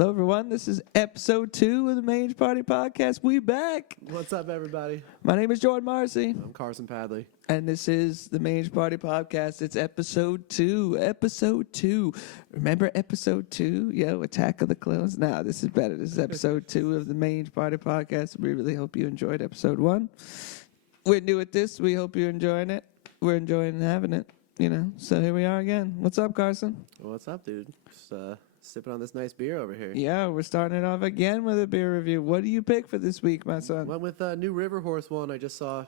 Hello, everyone. This is episode 2 of the Mange Party Podcast. We back. What's up, everybody? My name is Jordan Marcy. I'm Carson Padley. And this is the Mange Party Podcast. It's episode 2. Episode 2. Remember episode 2? Yo, Attack of the Clones? Nah, this is better. This is episode 2 of the Mange Party Podcast. We really hope you enjoyed episode 1. We're new at this. We hope you're enjoying it. We're enjoying having it, So here we are again. What's up, Carson? What's up, dude? Just sipping on this nice beer over here. Yeah, we're starting it off again with a beer review. What do you pick for this week, my son? Went with new River Horse one I just saw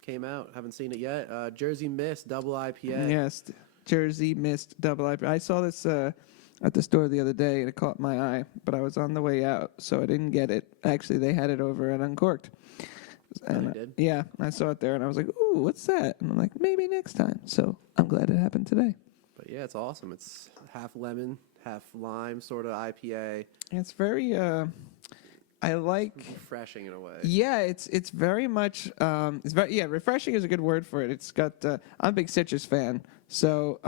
came out. Haven't seen it yet. Jersey Mist Double IPA. Yes, Jersey Mist Double IPA. I saw this at the store the other day, and it caught my eye, but I was on the way out, so I didn't get it. Actually, they had it over at Uncorked. And, did? Yeah, I saw it there, and I was like, ooh, what's that? And I'm like, maybe next time. So I'm glad it happened today. But yeah, it's awesome. It's half lemon, half lime sort of IPA. It's very, I like... refreshing in a way. Yeah, it's very much, refreshing is a good word for it. It's got, I'm a big citrus fan, so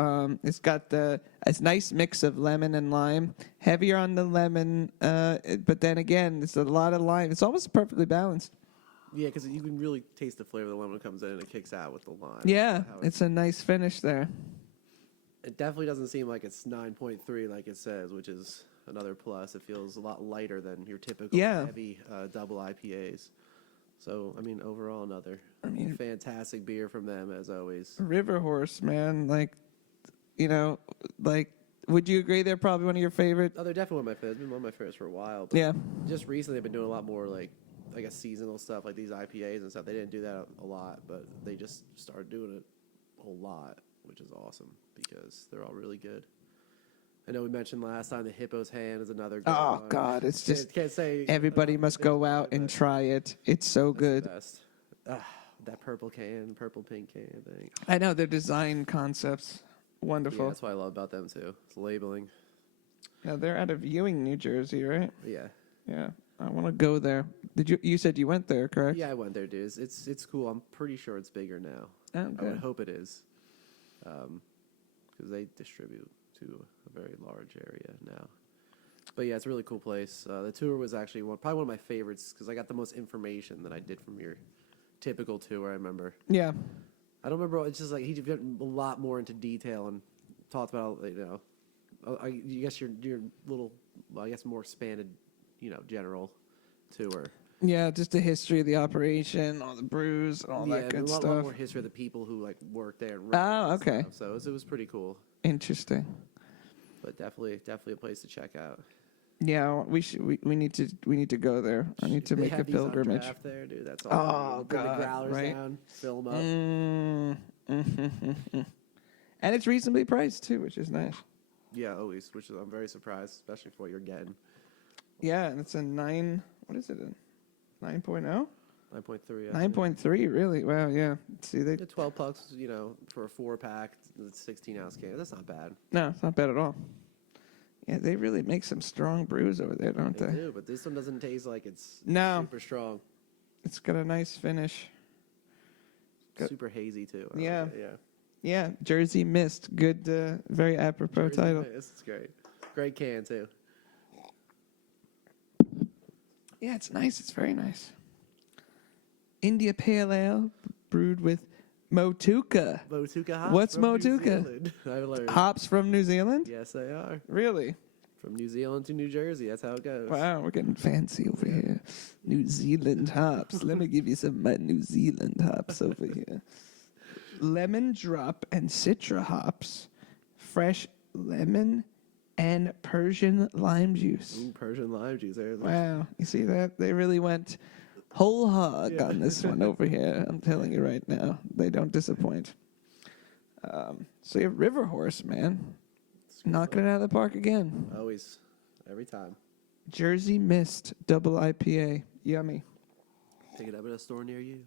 it's got a nice mix of lemon and lime, heavier on the lemon, but then again, it's a lot of lime. It's almost perfectly balanced. Yeah, because you can really taste the flavor of the lemon comes in and it kicks out with the lime. Yeah, it's a nice finish there. It definitely doesn't seem like it's 9.3 like it says, which is another plus. It feels a lot lighter than your typical heavy double IPAs. So, overall, another fantastic beer from them, as always. River Horse, man, would you agree they're probably one of your favorite? Oh, they're definitely one of my favorites. Been one of my favorites for a while. But just recently, I've been doing a lot more, seasonal stuff, like these IPAs and stuff. They didn't do that a lot, but they just started doing it a lot, which is awesome because they're all really good. I know we mentioned last time the Hippo's Hand is another good one. Oh, God, it's just, can't say everybody must go out and try it. It's so good. The best. That purple pink can thing. I know, their design concepts, wonderful. Yeah, that's what I love about them, too. It's labeling. Yeah, they're out of Ewing, New Jersey, right? Yeah. Yeah, I want to go there. You said you went there, correct? Yeah, I went there, dude. It's cool. I'm pretty sure it's bigger now. Oh, I would hope it is. Because they distribute to a very large area now. But yeah, it's a really cool place. The tour was actually probably one of my favorites because I got the most information that I did from your typical tour, I remember. Yeah. I don't remember. It's just like he got a lot more into detail and talked about, I guess your little, more expanded, general tour. Yeah, just the history of the operation, all the brews, and all that good stuff. A lot more history of the people who worked there. And okay. Stuff. So it was pretty cool. Interesting. But definitely a place to check out. Yeah, we need to go there. I need to make a pilgrimage. Draft there, dude. That's all. Oh, God, the growlers right? down, fill them up. And it's reasonably priced too, which is nice. Yeah, always. I'm very surprised, especially for what you're getting. Yeah, and it's a 9. What is it? 9.0? 9.3. 9.3, really? Wow, yeah. See, they 12 bucks, for a 4-pack, 16-ounce can. That's not bad. No, it's not bad at all. Yeah, they really make some strong brews over there, don't they? They do, but this one doesn't taste like it's super strong. It's got a nice finish. Super hazy, too. Yeah. Yeah. Yeah, Jersey Mist. Good, very apropos Jersey title. Mist, it's great. Great can, too. Yeah, it's nice. It's very nice. India Pale Ale brewed with Motueka. Motueka hops. What's from Motueka? New Zealand, I learned. Hops from New Zealand? Yes, they are. Really? From New Zealand to New Jersey. That's how it goes. Wow, we're getting fancy over here. New Zealand hops. Let me give you some of my New Zealand hops over here. Lemon drop and citra hops. Fresh lemon and Persian lime juice. Ooh, Persian lime juice. Wow, you see that? They really went whole hog on this one over here. I'm telling you right now. They don't disappoint. So you have River Horse, man. Knocking it out of the park again. Always. Every time. Jersey Mist Double IPA. Yummy. Pick it up at a store near you.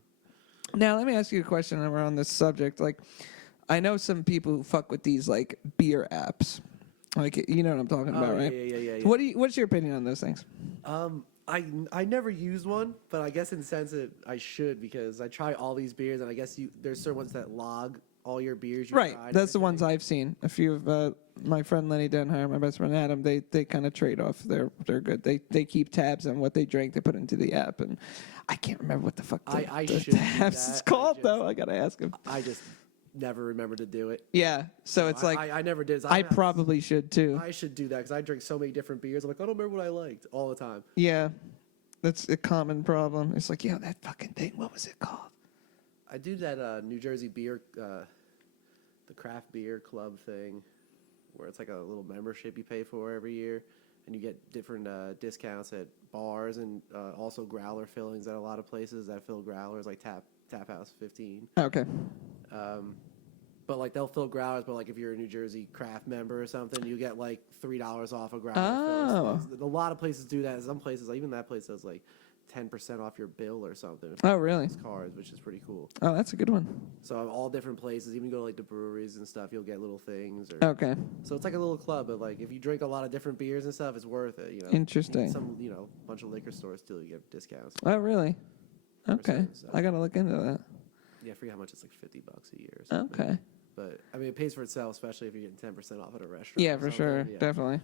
Now, let me ask you a question while we're on this subject. I know some people who fuck with these, beer apps. You know what I'm talking about, right? Yeah. What's your opinion on those things? I never used one, but I guess in the sense that I should because I try all these beers, and I guess there's certain ones that log all your beers you Right. tried. That's the ones I've seen. A few of my friend Lenny Denhire, my best friend Adam, they kind of trade off. They're good. They keep tabs on what they drink. They put into the app, and I can't remember what the fuck the tabs is called though. I gotta ask him. I just never remember to do it. Yeah, so it's like I never did. I probably should too. I should do that because I drink so many different beers. I'm like, I don't remember what I liked all the time. Yeah, that's a common problem. It's like, that fucking thing. What was it called? I do that New Jersey beer, the craft beer club thing, where it's like a little membership you pay for every year, and you get different discounts at bars and also growler fillings at a lot of places that fill growlers, like Tap House 15. Okay. But like they'll fill growlers, but like if you're a New Jersey craft member or something, you get like $3 off a growler. Oh. A lot of places do that. Some places, even that place does like 10% off your bill or something. Oh, really? Cards, which is pretty cool. Oh, that's a good one. So all different places, even go to like the breweries and stuff, you'll get little things. Okay. So it's like a little club, but like if you drink a lot of different beers and stuff, it's worth it. Interesting. Some bunch of liquor stores still you get discounts. Oh, really? Okay. I gotta look into that. Yeah, I forget how much it's like $50 a year. Or something. Okay. But I mean, it pays for itself, especially if you're getting 10% off at a restaurant. Yeah, for sure, definitely.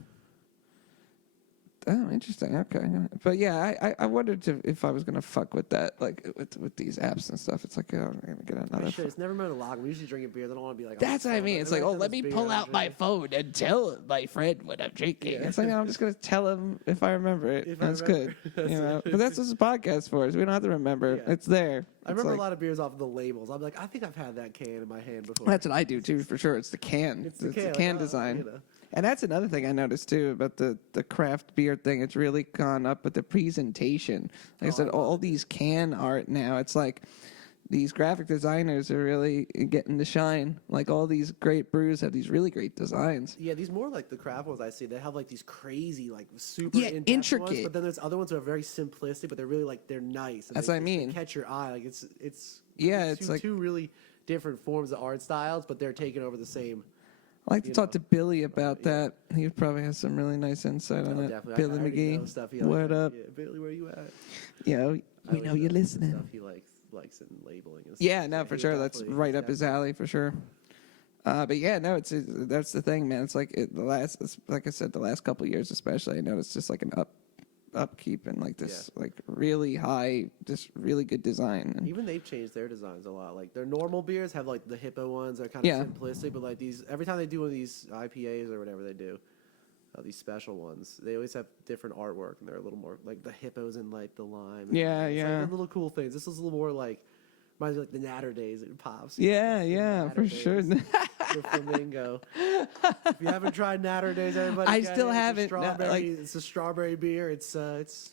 Oh, interesting. Okay, but yeah, I wondered if I was gonna fuck with that, like with these apps and stuff. It's like, I'm gonna get another. It's never meant to log. I'm usually drinking beers. I don't want to be like. That's what I mean. It's like, let me pull out my phone and tell my friend what I'm drinking. Yeah. It's like, I'm just gonna tell him if I remember it. That's good. But that's what this podcast for. Is we don't have to remember. Yeah. It's there. I remember a lot of beers off of the labels. I'm like, I think I've had that can in my hand before. That's what I do too, for sure. It's the can. It's the can design. And that's another thing I noticed too about the craft beer thing. It's really gone up with the presentation. Like I said, all these can art now. It's like these graphic designers are really getting to shine. Like all these great brews have these really great designs. Yeah, these more like the craft ones I see. They have like these crazy, like super intricate ones, but then there's other ones that are very simplistic, but they're really like they're nice. That's what I mean. They catch your eye. Like it's like two really different forms of art styles, but they're taking over the same. I like to talk to Billy about that. He probably has some really nice insight on it. Definitely. Billy McGee, what up? Yeah, Billy, where you at? We know you're listening. Stuff he likes in labeling and stuff. Yeah, no, for sure. That's right up his alley for sure. But yeah, no, that's the thing, man. It's like like I said, the last couple of years especially, I noticed just like an upkeep and like this like really high, just really good design. And even they've changed their designs a lot. Like their normal beers have like the hippo ones that are kind of simplistic, but like these every time they do one of these IPAs or whatever they do, these special ones, they always have different artwork and they're a little more like the hippos and like the lime. It's like little cool things. This is a little more like reminds me like the Natter Days. It pops. Yeah, for sure. The flamingo. If you haven't tried Natter Days, everybody. I still haven't. It's a strawberry beer. It's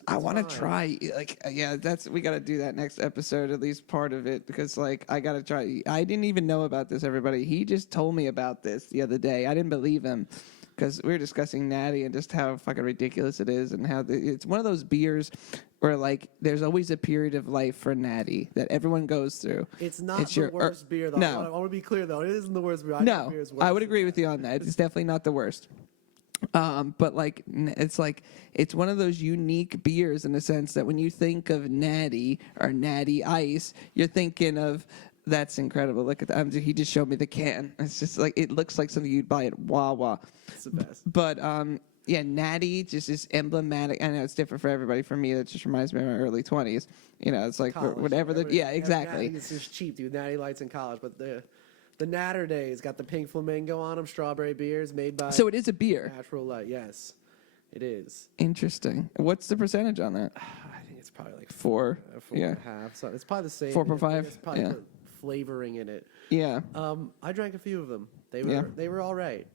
I want to try. We got to do that next episode, at least part of it, because like I got to try. I didn't even know about this. Everybody, he just told me about this the other day. I didn't believe him. Because we were discussing Natty and just how fucking ridiculous it is, and how it's one of those beers where like there's always a period of life for Natty that everyone goes through. It's not the worst beer, though. No. I want to be clear, though. It isn't the worst beer. I would agree with you on that. It's definitely not the worst. But like it's one of those unique beers in the sense that when you think of Natty or Natty Ice, you're thinking of. That's incredible. Look at that. He just showed me the can. It's just like, it looks like something you'd buy at Wawa. It's the best. But, Natty just is emblematic. I know it's different for everybody. For me, that just reminds me of my early 20s. It's like college, whatever. Exactly. Natty is just cheap, dude. Natty Lights in college. But the Natter Days got the pink flamingo on them, strawberry beers made by. So it is a beer. Natural Light, yes. It is. Interesting. What's the percentage on that? I think it's probably like 4 and a half. So it's probably the same. 4.5. It's probably put flavoring in it. Yeah. I drank a few of them. They were all right.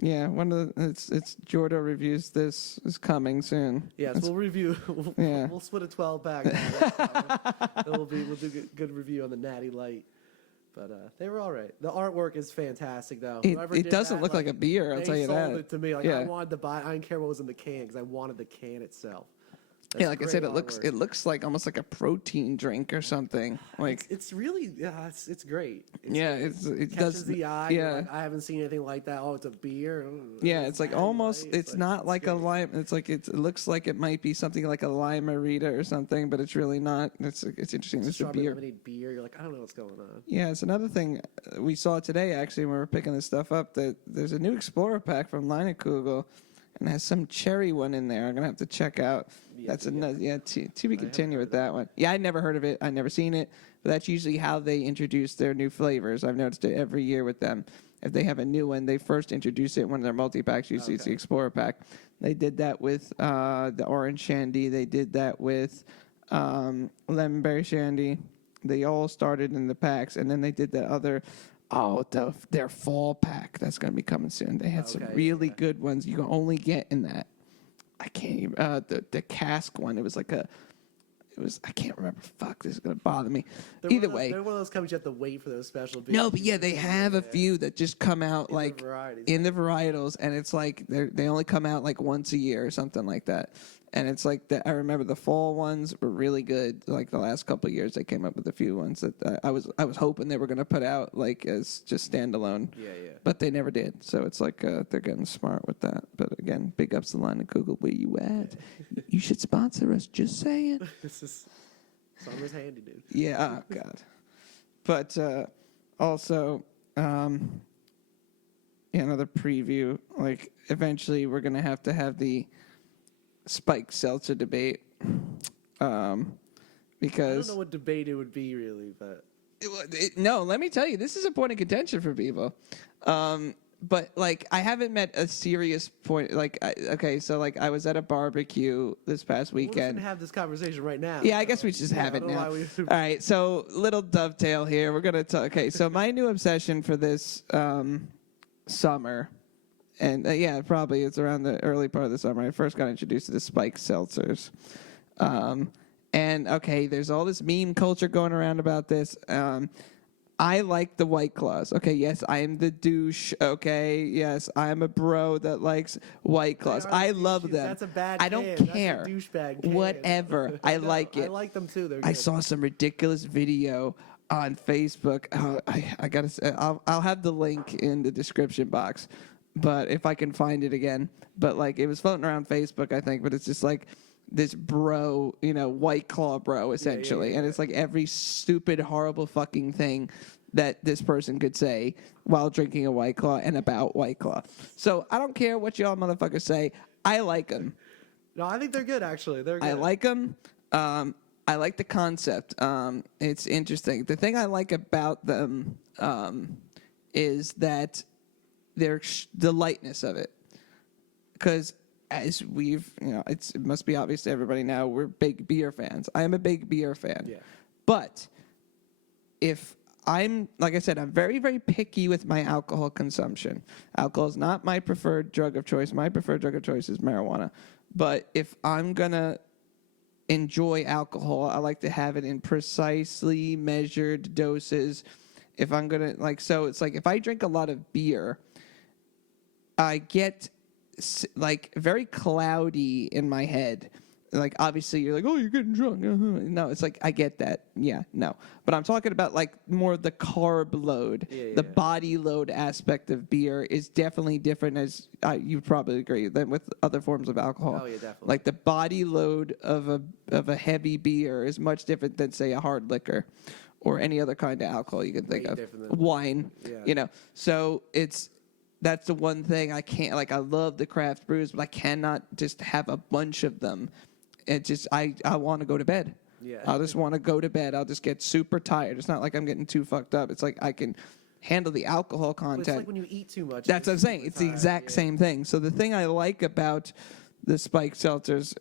Yeah, it's Jordo reviews this is coming soon. Yes, we'll review. We'll split a 12-pack. We'll do good review on the Natty Light. But they were all right. The artwork is fantastic, though. It doesn't look like a beer. I'll tell you that. They sold it to me. I wanted to buy. I didn't care what was in the can because I wanted the can itself. Yeah, like I said, it looks like almost like a protein drink or something. Like it's really it's great. It catches does the eye. Yeah, Like, I haven't seen anything like that. Oh, it's a beer. yeah. It's like almost. It's like, not like a great. lime. It's like it looks like it might be something like a limerita or something, but it's really not. It's interesting. It's a beer. Lemonade beer. You're like, I don't know what's going on. Yeah, it's another thing we saw today actually when we were picking this stuff up. That there's a new Explorer pack from Kugel, and it has some cherry one in there. I'm gonna have to check out. That's another. Yeah, to be continued with that one. Yeah, I'd never heard of it. I'd never seen it. But that's usually how they introduce their new flavors. I've noticed it every year with them. If they have a new one, they first introduce it in one of their multi-packs. Usually it's the Explorer pack. They did that with the Orange Shandy. They did that with Lemon Berry Shandy. They all started in the packs, and then they did the other, their fall pack. That's going to be coming soon. They had some really good ones you can only get in that. I can't even, the cask one. It was like I can't remember. Fuck, this is going to bother me. Either way. They're one of those companies you have to wait for those special beers. No, but yeah, they have a few that just come out like in the varietals, and it's like they only come out like once a year or something like that. And it's like I remember the fall ones were really good. Like the last couple of years, they came up with a few ones that I was hoping they were going to put out like as just standalone. Yeah. But they never did. So it's like they're getting smart with that. But again, big ups to Line of Google. Where you at? You should sponsor us. Just saying. This is summer's handy, dude. Yeah. Oh God. But also, another preview. Like eventually, we're going to have the Spike Seltzer debate, because I don't know what debate it would be really, but no, let me tell you, this is a point of contention for people. But like, I haven't met a serious point. Like, so like, I was at a barbecue this past weekend. We can have this conversation right now. Yeah, I guess we just have it now. All right, so little dovetail here. We're gonna talk. Okay, so my new obsession for this summer. And probably it's around the early part of the summer. I first got introduced to the Spike Seltzers. And there's all this meme culture going around about this. I like the White Claws. Okay, yes, I am the douche. Okay, yes, I am a bro that likes White Claws. I love them. That's a bad I don't care. That's a douchebag can. Whatever. I like it. I like them too. I saw some ridiculous video on Facebook. I gotta say, I'll have the link in the description box. But if I can find it again. But, like, it was floating around Facebook, I think. But it's just, like, this bro, White Claw bro, essentially. Yeah. And it's, like, every stupid, horrible fucking thing that this person could say while drinking a White Claw and about White Claw. So I don't care what y'all motherfuckers say. I like them. No, I think they're good, actually. They're good. I like them. I like the concept. It's interesting. The thing I like about them is that the lightness of it, because as we've, it must be obvious to everybody now, we're big beer fans. I am a big beer fan. Yeah. But if I'm, like I said, I'm very, very picky with my alcohol consumption. Alcohol is not my preferred drug of choice. My preferred drug of choice is marijuana. But if I'm going to enjoy alcohol, I like to have it in precisely measured doses. If I'm going to, so it's like if I drink a lot of beer, I get like very cloudy in my head. Like, obviously, you're like, oh, you're getting drunk. No, it's like, I get that. Yeah, no. But I'm talking about like more the carb load, the body load aspect of beer is definitely different, as you probably agree, than with other forms of alcohol. Oh, yeah, definitely. Like the body load of a heavy beer is much different than, say, a hard liquor or any other kind of alcohol you can think of. Wine, So that's the one thing I can't, like, I love the craft brews, but I cannot just have a bunch of them. It just, I want to go to bed. Yeah. I'll just want to go to bed. I'll just get super tired. It's not like I'm getting too fucked up. It's like I can handle the alcohol content. But it's like when you eat too much. That's what I'm saying. It's the exact same thing. So the thing I like about the Spike Seltzers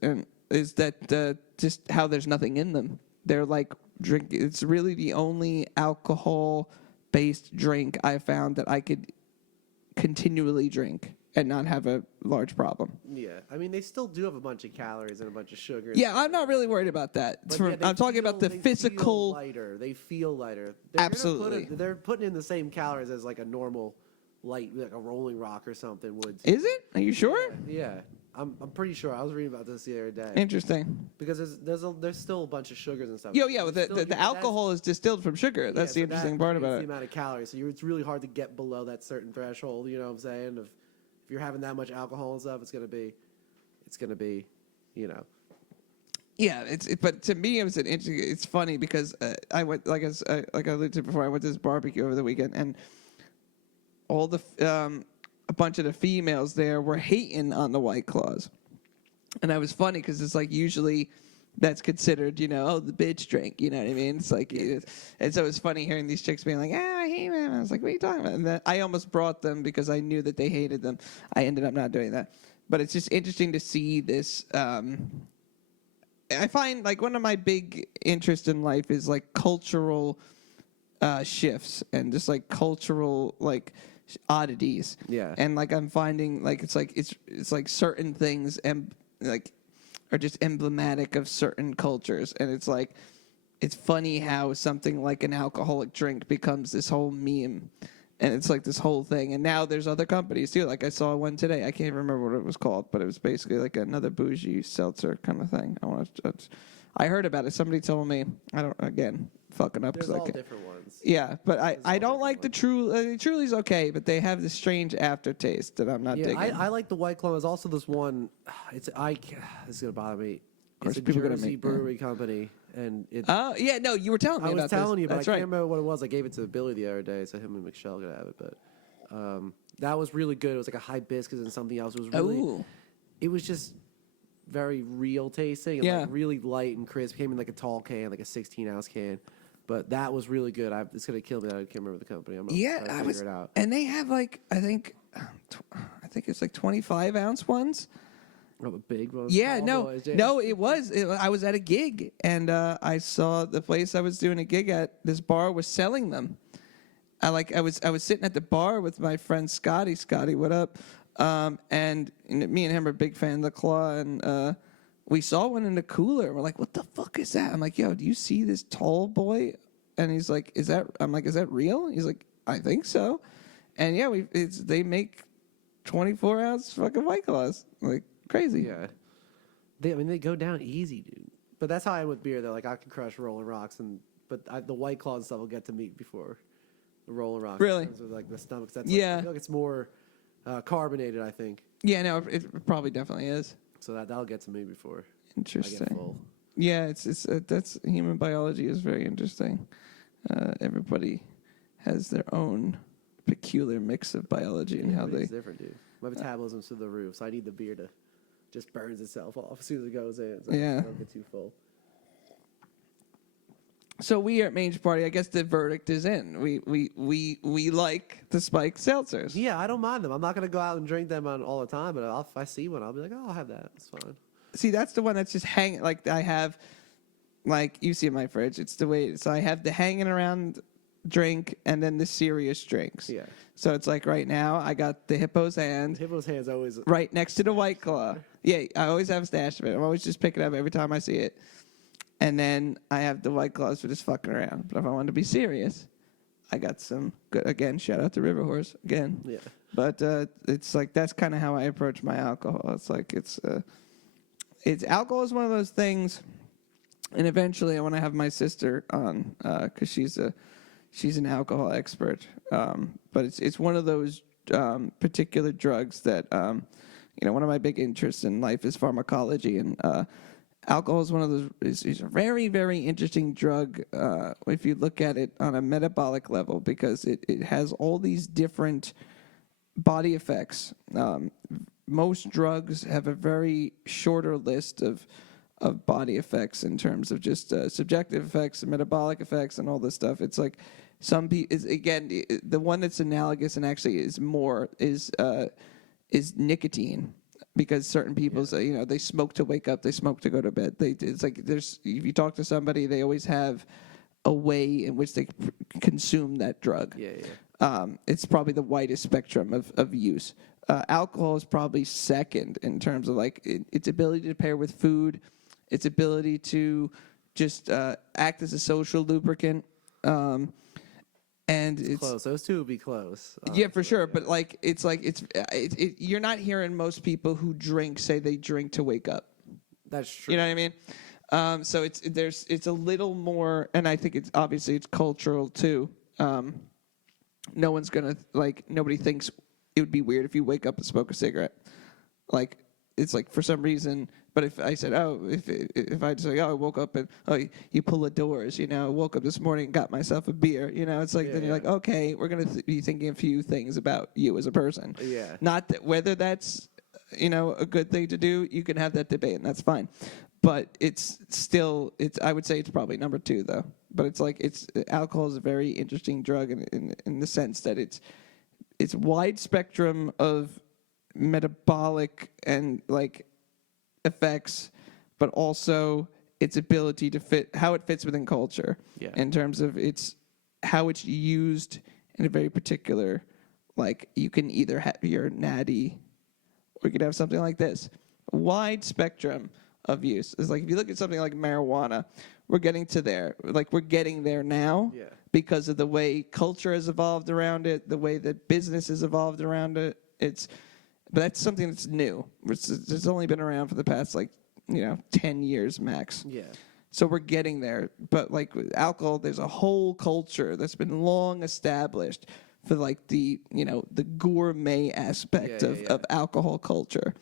is that just how there's nothing in them. They're like drink. It's really the only alcohol-based drink I found that I could continually drink and not have a large problem. Yeah, I mean, they still do have a bunch of calories and a bunch of sugar. Yeah, I'm not really worried about that. I'm talking about the physical. They feel lighter. Absolutely. They're putting in the same calories as like a normal, like a Rolling Rock or something would. Is it? Are you sure? Yeah. I'm pretty sure I was reading about this the other day. Interesting. Because there's still a bunch of sugars and stuff. The alcohol is distilled from sugar. That's the interesting part about it. The amount of calories. So it's really hard to get below that certain threshold. You know what I'm saying? If you're having that much alcohol and stuff, it's gonna be, you know. Yeah, but to me it was an interesting. It's funny because I went like I alluded to before. I went to this barbecue over the weekend, and all the a bunch of the females there were hating on the White Claws, and I was funny because it's like usually that's considered, the bitch drink. You know what I mean? It's like, and so it's funny hearing these chicks being like, I hate them. I was like, what are you talking about? And then I almost brought them because I knew that they hated them. I ended up not doing that, but it's just interesting to see this. I find like one of my big interests in life is like cultural shifts and just like cultural like oddities. Yeah. And like I'm finding like it's like certain things and like are just emblematic of certain cultures, and it's funny how something like an alcoholic drink becomes this whole meme. And it's like this whole thing. And now there's other companies, too. Like I saw one today. I can't remember what it was called, but it was basically like another bougie seltzer kind of thing. I heard about it. Somebody told me. Fucking up. There's all different ones. Yeah, but I don't like the Truly. Truly's okay, but they have this strange aftertaste that I'm not digging. I like the White Claw. There's also this one. This is going to bother me. It's a Jersey brewery company. And you were telling me about this. I was telling you, but That's I can't remember what it was. I gave it to Billy the other day, so him and Michelle could have it. But that was really good. It was like a hibiscus and something else. It was really, it was just very real tasting and like really light and crisp. Came in like a tall can, like a 16-ounce can. But that was really good. It's gonna kill me that I can't remember the company. I'm gonna figure it out. And they have like I think it's like 25-ounce ones. Oh, the big ones. Yeah, no, it was. I was at a gig, and I saw the place I was doing a gig at. This bar was selling them. I was sitting at the bar with my friend Scotty. Scotty, what up? And me and him are big fans of the Claw, and we saw one in the cooler. We're like, what the fuck is that? I'm like, yo, do you see this tall boy? And he's like, is that? I'm like, is that real? He's like, I think so. And yeah, they make 24-ounce fucking White Claws. Like, crazy. Yeah. They go down easy, dude. But that's how I am with beer, though. Like, I can crush Rolling Rocks, but the White Claw and stuff will get to me before the Rolling Rocks. Really? In terms of, like, the stomachs. That's yeah. I feel like it's more carbonated, I think. Yeah, no, it probably definitely is. So that'll get to me before Interesting. I get full. Yeah, that's human biology is very interesting. Everybody has their own peculiar mix of biology and how it's different, dude. My metabolism's through the roof, so I need the beer to just burns itself off as soon as it goes in. So I don't get too full. So we are at Mange Party. I guess the verdict is in. We like the spiked seltzers. Yeah, I don't mind them. I'm not gonna go out and drink them all the time, but if I see one, I'll be like, oh, I'll have that. It's fine. See, that's the one that's just hanging. Like I have, like you see in my fridge. It's the way. So I have the hanging around drink and then the serious drinks. Yeah. So it's like right now I got the Hippo's Hand. Hippo's Hand's always right next to the White Claw. Yeah, I always have a stash of it. I'm always just picking it up every time I see it. And then I have the White Claws for just fucking around. But if I want to be serious, I got some good. Again, shout out to River Horse again. Yeah. But it's like that's kind of how I approach my alcohol. It's like it's alcohol is one of those things. And eventually, I want to have my sister on because she's an alcohol expert. But it's one of those particular drugs that one of my big interests in life is pharmacology, and alcohol is one of those. Is a very, very interesting drug if you look at it on a metabolic level because it has all these different body effects. Most drugs have a very shorter list of body effects in terms of just subjective effects and metabolic effects and all this stuff. It's like some people, again, the one that's analogous and actually is more is nicotine. Because certain people, they smoke to wake up, they smoke to go to bed. It's like if you talk to somebody, they always have a way in which they consume that drug. Yeah. It's probably the widest spectrum of use. Alcohol is probably second in terms of like its ability to pair with food, its ability to just act as a social lubricant. And it's close. Those two would be close. Yeah, for sure. But like, you're not hearing most people who drink say they drink to wake up. That's true. You know what I mean? So it's a little more, and I think it's cultural too. No one's gonna nobody thinks it would be weird if you wake up and smoke a cigarette. Like, it's like for some reason. But if I said, if I say, I woke up and you pull the doors, I woke up this morning and got myself a beer, it's like, then you're like, okay, we're gonna be thinking a few things about you as a person. Yeah. Not that whether that's a good thing to do, you can have that debate and that's fine. But it's still I would say it's probably number 2 though. But it's alcohol is a very interesting drug in the sense that it's wide spectrum of metabolic and effects, but also its ability to how it fits within culture in terms of how it's used in a very particular, you can either have your natty or you could have something like this. Wide spectrum of use. It's if you look at something like marijuana, we're getting there now because of the way culture has evolved around it, the way that business has evolved around it. But that's something that's new. It's only been around for the past 10 years max. Yeah. So we're getting there. But with alcohol, there's a whole culture that's been long established for the gourmet aspect of alcohol culture.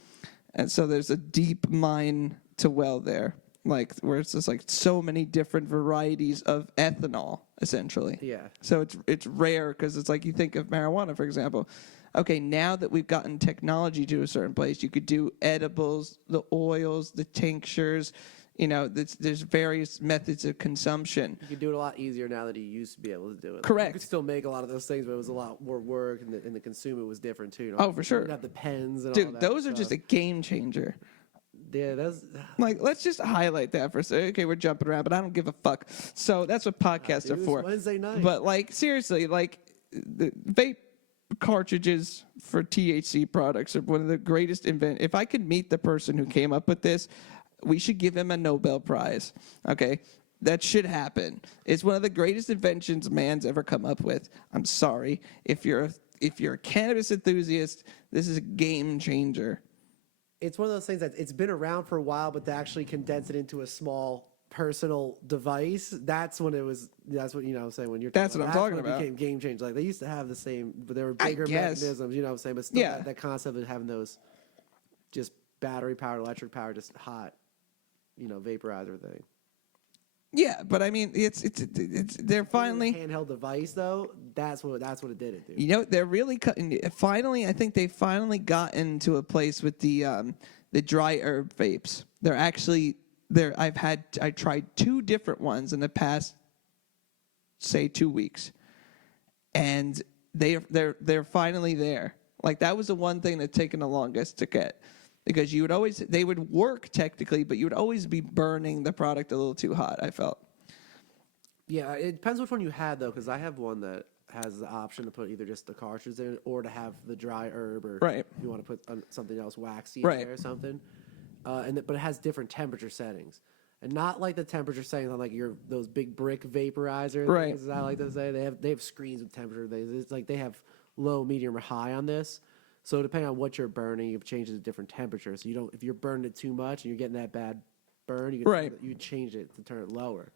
And so there's a deep mine to well there. Where it's just so many different varieties of ethanol, essentially. Yeah. So it's rare because it's you think of marijuana, for example. Okay, now that we've gotten technology to a certain place, you could do edibles, the oils, the tinctures. There's various methods of consumption. You can do it a lot easier now that you used to be able to do it. Correct. You could still make a lot of those things, but it was a lot more work, and the consumer was different too. Oh, for sure. You have the pens and Dude, all that. those are just a game changer. Yeah, that's let's just highlight that for a second. Okay, we're jumping around, but I don't give a fuck. So that's what podcasts are for. Wednesday night. But seriously, the vape cartridges for THC products are one of the greatest If I could meet the person who came up with this, we should give him a Nobel Prize. Okay, that should happen. It's one of the greatest inventions man's ever come up with. I'm sorry if you're a cannabis enthusiast, this is a game changer. It's one of those things that it's been around for a while, but to actually condense it into a small personal device, that's what I'm saying, when you're that's what I'm talking about. It became game changer. They used to have the same, but there were bigger mechanisms, what I'm saying, but still that concept of having those just battery powered, electric powered, just hot, vaporizer thing. Yeah, but I mean, they're finally handheld device though. That's what it did. Dude. They're really finally. I think they finally gotten to a place with the dry herb vapes. They're actually there. I tried 2 different ones in the past, say 2 weeks, and they're finally there. That was the one thing that's taken the longest to get. Because they would work technically, but you would always be burning the product a little too hot, I felt. Yeah, it depends which one you had, though, because I have one that has the option to put either just the cartridge in or to have the dry herb, or if you want to put something else waxy in there or something. But it has different temperature settings. And not like the temperature settings on those big brick vaporizer things, as I like to say. They have screens with temperature. It's they have low, medium, or high on this. So depending on what you're burning, you change it to different temperatures. So if you're burning it too much and you're getting that bad burn, you change it to turn it lower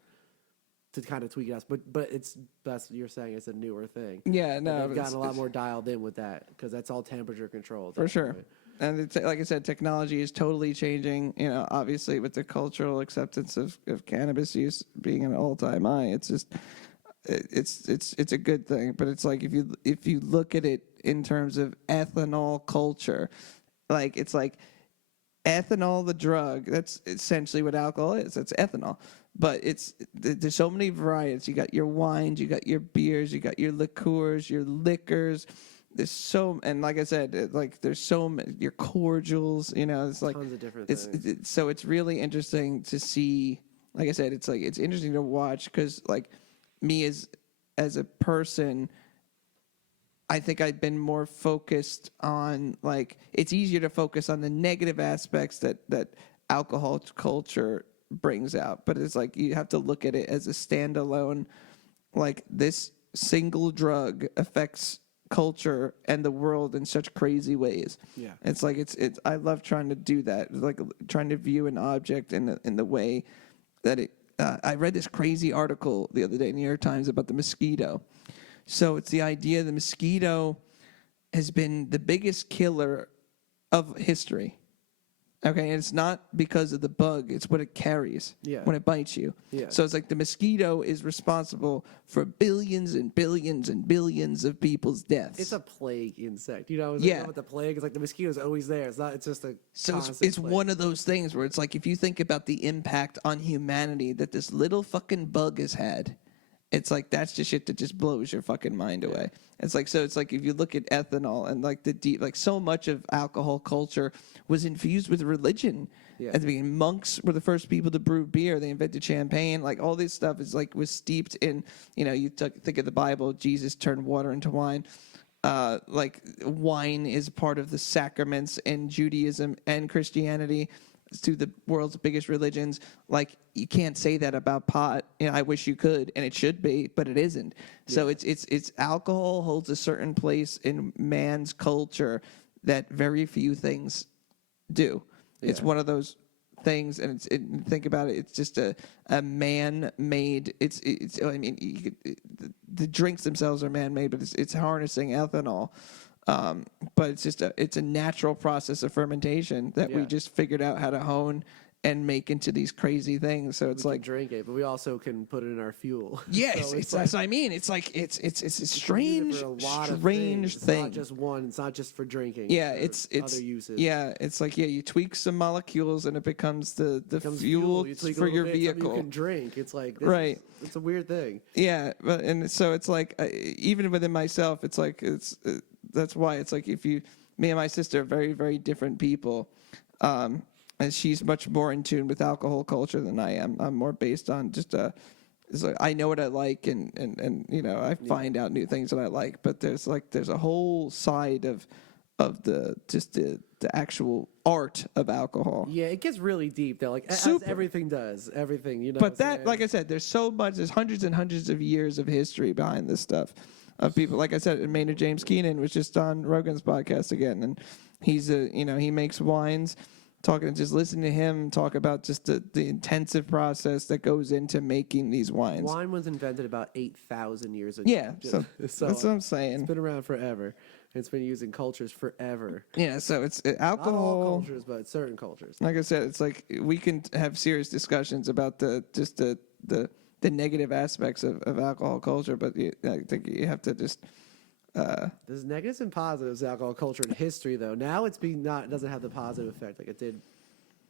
to kind of tweak it out. But that's what you're saying. It's a newer thing. Yeah, no, they've gotten a lot more dialed in with that because that's all temperature controlled. For sure. Point. And it's, like I said, technology is totally changing. Obviously with the cultural acceptance of cannabis use being an all-time high, it's just. It's a good thing, but it's if you look at it in terms of ethanol culture, it's ethanol, the drug. That's essentially what alcohol is. It's ethanol, but there's so many varieties. You got your wines, you got your beers, you got your liqueurs, your liquors. And like I said, there's so many, your cordials. It's tons of different things. So it's really interesting to see. Like I said, it's interesting to watch because me as a person, I think I've been more focused on it's easier to focus on the negative aspects that alcohol culture brings out, but it's you have to look at it as a standalone. This single drug affects culture and the world in such crazy ways. Yeah. It's like it's I love trying to do that, like trying to view an object in the way that it. I read this crazy article the other day in the New York Times about the mosquito. So it's the idea the mosquito has been the biggest killer of history. Okay, and it's not because of the bug; it's what it carries when it bites you. Yeah. So it's like the mosquito is responsible for billions and billions and billions of people's deaths. It's a plague insect. You know, with the plague, it's like the mosquito's always there. It's not. It's just a. So it's one of those things where it's like if you think about the impact on humanity that this little fucking bug has had, it's like that's just shit that just blows your fucking mind away. It's like so. It's like if you look at ethanol and like so much of alcohol culture was infused with religion. Yeah. At the beginning, monks were the first people to brew beer. They invented champagne. Like all this stuff is like was steeped in. You know, you think of the Bible. Jesus turned water into wine. Like wine is part of the sacraments in Judaism and Christianity. To the world's biggest religions, like you can't say that about pot. You know, I wish you could, and it should be, but it isn't. So it's alcohol holds a certain place in man's culture that very few things do. Yeah. It's one of those things, and think about it. It's just a man-made. It's. I mean, the drinks themselves are man-made, but it's harnessing ethanol. But it's just it's a natural process of fermentation that we just figured out how to hone and make into these crazy things. So it's like drink it, but we also can put it in our fuel. Yes, so that's what I mean. It's like it's a strange thing. It's not just one. It's not just for drinking. Yeah, it's other uses. Yeah, it's like you tweak some molecules and it becomes the fuel for your vehicle. You can drink. It's like right. It's a weird thing. Yeah, and so it's like even within myself, it's like that's why it's like me and my sister are very, very different people. And she's much more in tune with alcohol culture than I am. I'm more based on just it's like I know what I like and you know, I find out new things that I like, but there's a whole side of the actual art of alcohol. Yeah, it gets really deep though. Like as everything does. Everything, you know. But that, like I said, there's hundreds and hundreds of years of history behind this stuff. Of people, like I said, Maynard James Keenan was just on Rogan's podcast again, and he's he makes wines. Just listening to him talk about just the intensive process that goes into making these wines. Wine was invented about 8,000 years ago. Yeah, so that's what I'm saying. It's been around forever. It's been used in cultures forever. Yeah, so it's alcohol. Not all cultures, but certain cultures. Like I said, it's like we can have serious discussions about the negative aspects of alcohol culture, but I think you have to just. There's negatives and positives to alcohol culture in history, though. Now it doesn't have the positive effect like it did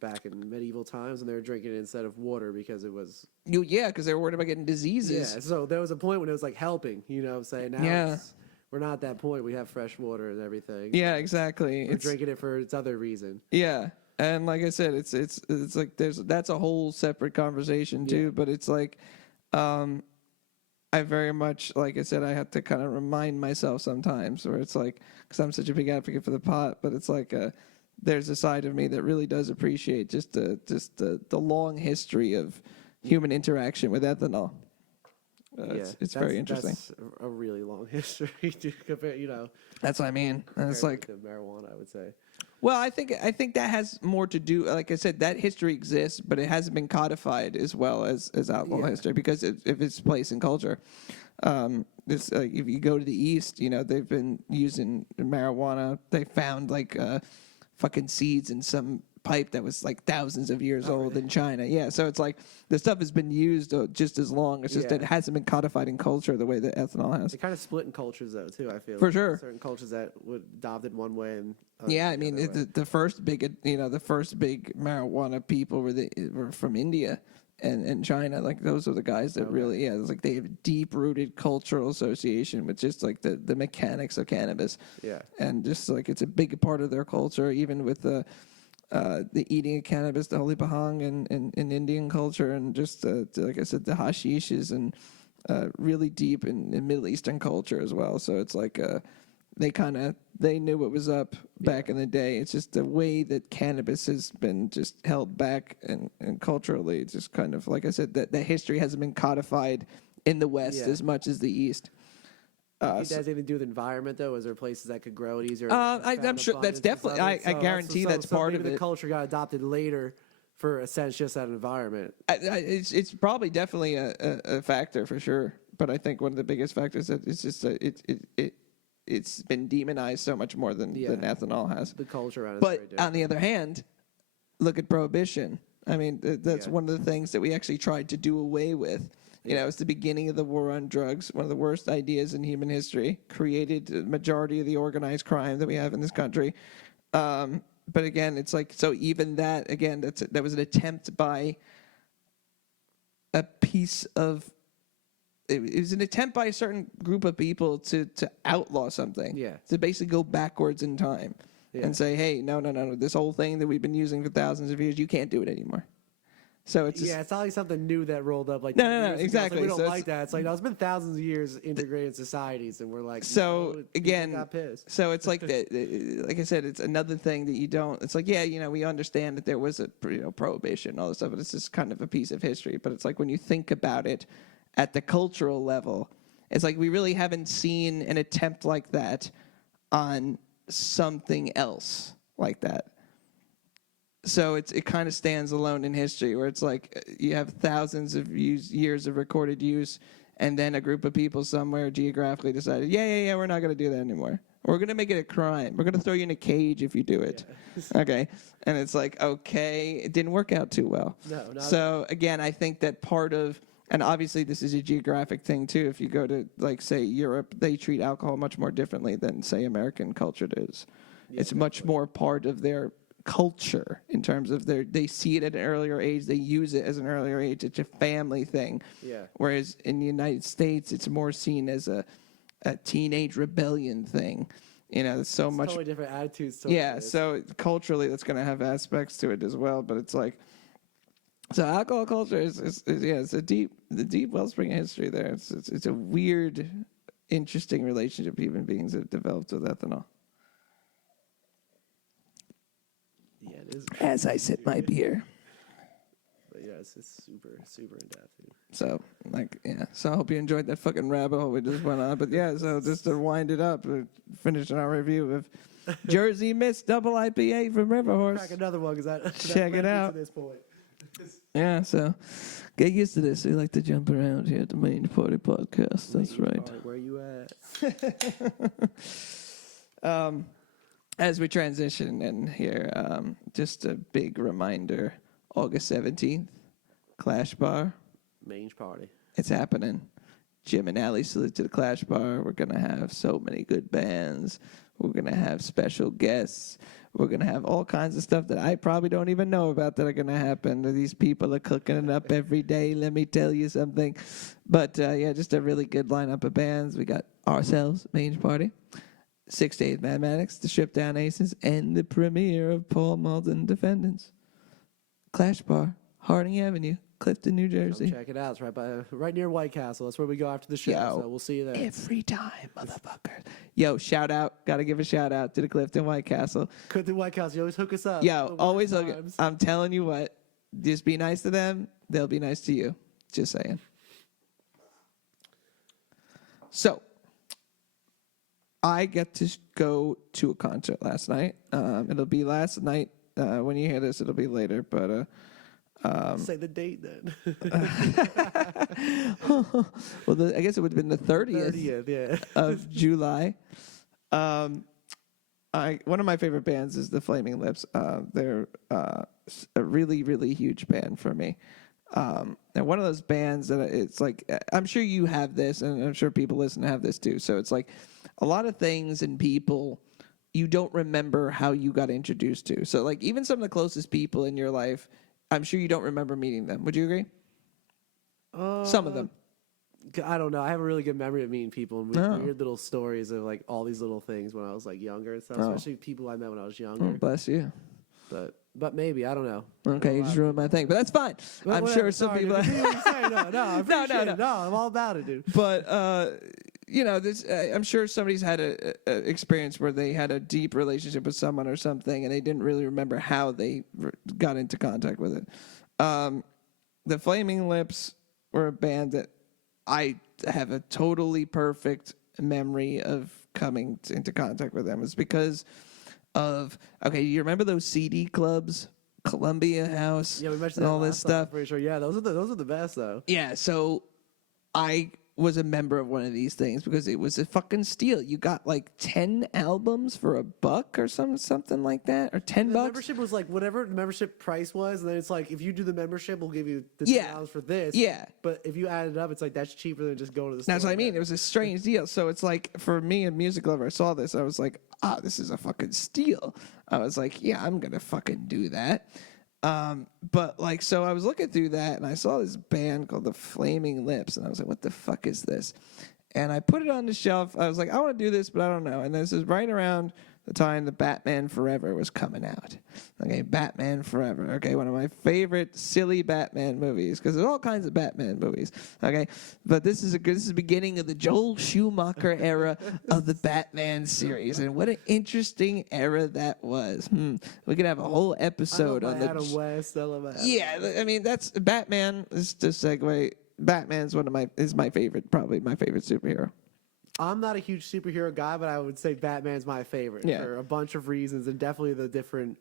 back in medieval times when they were drinking it instead of water because it was. Because they were worried about getting diseases. Yeah, so there was a point when it was like helping, you know what I'm saying? Now we're not at that point. We have fresh water and everything. Yeah, exactly. We're drinking it for its other reason. Yeah. And like I said, it's like that's a whole separate conversation too, but it's like I very much, like I said, I have to kind of remind myself sometimes where it's like, because I'm such a big advocate for the pot, but it's like there's a side of me that really does appreciate just the long history of human interaction with ethanol. It's very interesting. That's a really long history to compare, you know. That's what I mean. And it's like marijuana, I would say. Well, I think that has more to do. Like I said, that history exists, but it hasn't been codified as well as alcohol history because of its place in culture. If you go to the East, you know they've been using marijuana. They found fucking seeds in some pipe that was like thousands of years old in China. Yeah, so it's like the stuff has been used just as long. It's just that it hasn't been codified in culture the way that ethanol has. It kind of split in cultures though too. I feel for sure certain cultures that would adopted one way and I mean the first big marijuana people were from India and China. Like those are the guys that really it's like they have deep rooted cultural association with just like the mechanics of cannabis. Yeah, and just like it's a big part of their culture, even with the eating of cannabis, the holy bahang in Indian culture, and just like I said, the hashish is really deep in Middle Eastern culture as well. So it's like they knew what was up back in the day. It's just the way that cannabis has been just held back and culturally, it's just kind of like I said, that history hasn't been codified in the West as much as the East. You think that has anything to do with environment, though? Is there places that could grow it easier? I'm sure that's definitely. I guarantee that's part of it. The culture got adopted later for a sense, just that environment. It's probably definitely a factor for sure. But I think one of the biggest factors that it's just it's been demonized so much more than ethanol has. The culture around it. But on the other hand, look at prohibition. I mean, that's one of the things that we actually tried to do away with. You know, it's the beginning of the war on drugs, one of the worst ideas in human history, created the majority of the organized crime that we have in this country. But again, it's like, so even that, again, that was an attempt by a piece of, it was an attempt by a certain group of people to outlaw something. Yeah. To basically go backwards in time and say, hey, no, this whole thing that we've been using for thousands of years, you can't do it anymore. So it's it's not like something new that rolled up like no, exactly. Like, we don't like that. It's like it's been thousands of years integrated societies, and we're like, again, got pissed. So it's like like I said, it's another thing that you don't. It's like we understand that there was a prohibition, all this stuff, but it's just kind of a piece of history. But it's like when you think about it at the cultural level, it's like we really haven't seen an attempt like that on something else like that. So it kind of stands alone in history, where it's like you have thousands of years of recorded use, and then a group of people somewhere geographically decided, we're not going to do that anymore. We're going to make it a crime. We're going to throw you in a cage if you do it. Yeah. Okay. And it's like, okay, it didn't work out too well. No, so again, I think that part of, and obviously this is a geographic thing too. If you go to, like, say, Europe, they treat alcohol much more differently than, say, American culture does. Yeah, it's much more part of their culture in terms of they see it at an earlier age, they use it as an earlier age, it's a family thing. Yeah. Whereas in the United States, it's more seen as a teenage rebellion thing. There's so much totally different attitudes. So culturally, that's going to have aspects to it as well. But it's like, so alcohol culture is it's a deep wellspring of history there. It's a weird, interesting relationship human beings have developed with ethanol. Yeah, it is. As I sip my beer. But yeah, it's super, super in depth. Dude. So, so I hope you enjoyed that fucking rabbit hole we just went on. But yeah, so just to wind it up, we're finishing our review of Jersey Mist Double IPA from River Horse. Crack another one because check it out. To this point. Yeah, so get used to this. We like to jump around here at the Mange Party Podcast. That's right. Where you at? As we transition in here, just a big reminder, August 17th, Clash Bar. Mange Party. It's happening. Jim and Allie salute to the Clash Bar. We're going to have so many good bands. We're going to have special guests. We're going to have all kinds of stuff that I probably don't even know about that are going to happen. These people are cooking it up every day, let me tell you something. But, just a really good lineup of bands. We got ourselves, Mange Party. 6 to 8 Mathematics, the Strip Down Aces, and the premiere of Paul Malden Defendants. Clash Bar, Harding Avenue, Clifton, New Jersey. Check it out. It's right near White Castle. That's where we go after the show. So we'll see you there. Every time, motherfuckers. Yo, shout out. Got to give a shout out to the Clifton White Castle. Clifton White Castle. You always hook us up. Yo, always hook us. I'm telling you what. Just be nice to them. They'll be nice to you. Just saying. So, I get to go to a concert last night. It'll be last night. When you hear this, it'll be later. But say the date then. Well, I guess it would have been the 30th of July. One of my favorite bands is the Flaming Lips. They're a really, really huge band for me. And one of those bands that it's like, I'm sure you have this, and I'm sure people listen have this too. So it's like a lot of things and people you don't remember how you got introduced to. So like even some of the closest people in your life, I'm sure you don't remember meeting them. Would you agree? Some of them. I don't know. I have a really good memory of meeting people and weird little stories of like all these little things when I was like younger and stuff, especially people I met when I was younger. Oh, bless you. But maybe, I don't know. Okay, you just ruined my thing, but that's fine. I'm sure some people. No, I'm all about it, dude. But I'm sure somebody's had a experience where they had a deep relationship with someone or something, and they didn't really remember how they got into contact with it. The Flaming Lips were a band that I have a totally perfect memory of coming into contact with them is because of, okay, you remember those CD clubs, Columbia House, Yeah, we mentioned and that all this last time, I'm stuff? pretty sure. Yeah, those are the best though. Yeah, so I was a member of one of these things because it was a fucking steal. You got like 10 albums for $1 or something like that, or $10. The membership was like whatever the membership price was, and then it's like if you do the membership, we'll give you the Yeah. $10 for this. Yeah. But if you add it up, it's like that's cheaper than just going to the store. That's what I mean. It was a strange deal. So it's like, for me, a music lover, I saw this. I was like, this is a fucking steal. I was like, yeah, I'm going to fucking do that. But like, so I was looking through that and I saw this band called the Flaming Lips, and I was like, what the fuck is this? And I put it on the shelf. I was like, I want to do this, but I don't know. And this is right around the time the Batman Forever was coming out. Okay, Batman Forever. Okay, one of my favorite silly Batman movies, because there's all kinds of Batman movies. Okay, but this is the beginning of the Joel Schumacher era of the Batman series, and what an interesting era that was. We could have a whole episode on the Adam West. I love Adam Yeah, West. I mean that's Batman. Is to segue. Batman's my favorite, probably my favorite superhero. I'm not a huge superhero guy, but I would say Batman's my favorite for a bunch of reasons, and definitely the different,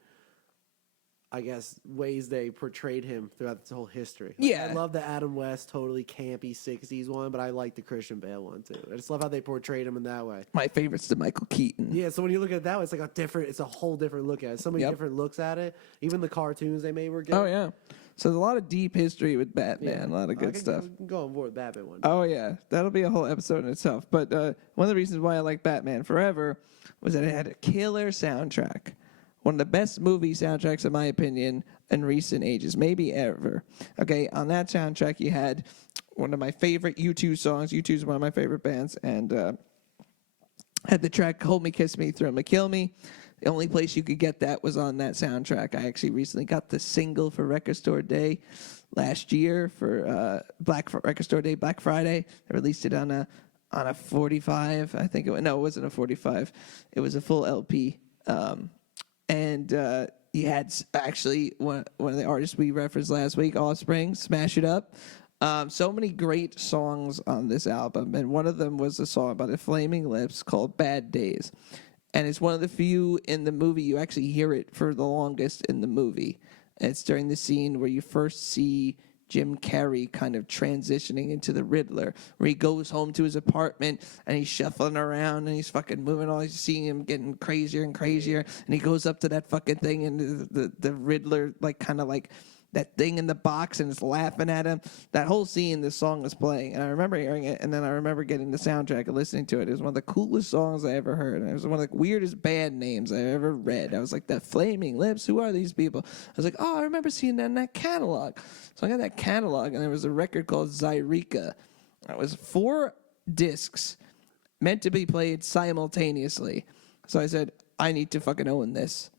I guess, ways they portrayed him throughout this whole history. Like, Yeah. I love the Adam West, totally campy 60s one, but I like the Christian Bale one too. I just love how they portrayed him in that way. My favorite's the Michael Keaton. Yeah, so when you look at it that way, it's a whole different look at it. So many different looks at it. Even the cartoons they made were good. Oh yeah. So there's a lot of deep history with Batman, a lot of good stuff. We can go on board with Batman one. Oh yeah, that'll be a whole episode in itself. But one of the reasons why I like Batman Forever was that it had a killer soundtrack. One of the best movie soundtracks, in my opinion, in recent ages, maybe ever. Okay, on that soundtrack, you had one of my favorite U2 songs. U2 is one of my favorite bands, and had the track "Hold Me, Kiss Me, Thrill Me, Kill Me." The only place you could get that was on that soundtrack. I actually recently got the single for Record Store Day last year for Record Store Day, Black Friday. They released it on a 45. I think it wasn't a 45. It was a full LP. And you had actually one of the artists we referenced last week, Offspring, Smash It Up. So many great songs on this album, and one of them was a song by the Flaming Lips called Bad Days. And it's one of the few in the movie you actually hear it for the longest in the movie. And it's during the scene where you first see Jim Carrey kind of transitioning into the Riddler, where he goes home to his apartment and he's shuffling around and he's fucking moving all. He's seeing him getting crazier and crazier, and he goes up to that fucking thing, and the Riddler like kind of like that thing in the box and is laughing at him. That whole scene, this song was playing, and I remember hearing it, and then I remember getting the soundtrack and listening to it. It was one of the coolest songs I ever heard, and it was one of the weirdest band names I ever read. I was like, the Flaming Lips, who are these people? I was like, I remember seeing that in that catalog. So I got that catalog, and there was a record called Zyreka. It was 4 discs meant to be played simultaneously. So I said, I need to fucking own this.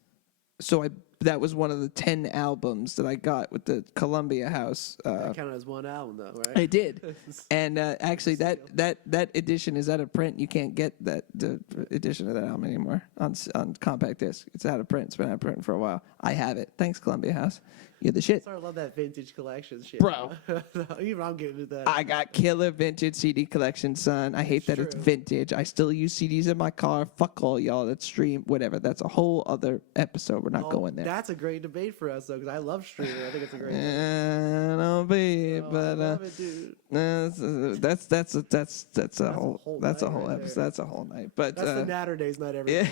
So that was one of the 10 albums that I got with the Columbia House. That counted as one album, though, right? It did, and actually, that edition is out of print. You can't get the edition of that album anymore on compact disc. It's out of print. It's been out of print for a while. I have it. Thanks, Columbia House. You're the shit. I love that vintage collection shit, bro. Even I'm getting into that. I got killer vintage CD collection, son. I hate that it's vintage. I still use CDs in my car. Fuck all y'all that stream, whatever. That's a whole other episode. We're not going there. That's a great debate for us, though, because I love streaming. I think it's a great. No, babe, but I love it, dude. that's a whole right episode. That's a whole night. But That's the Natter Days night every day.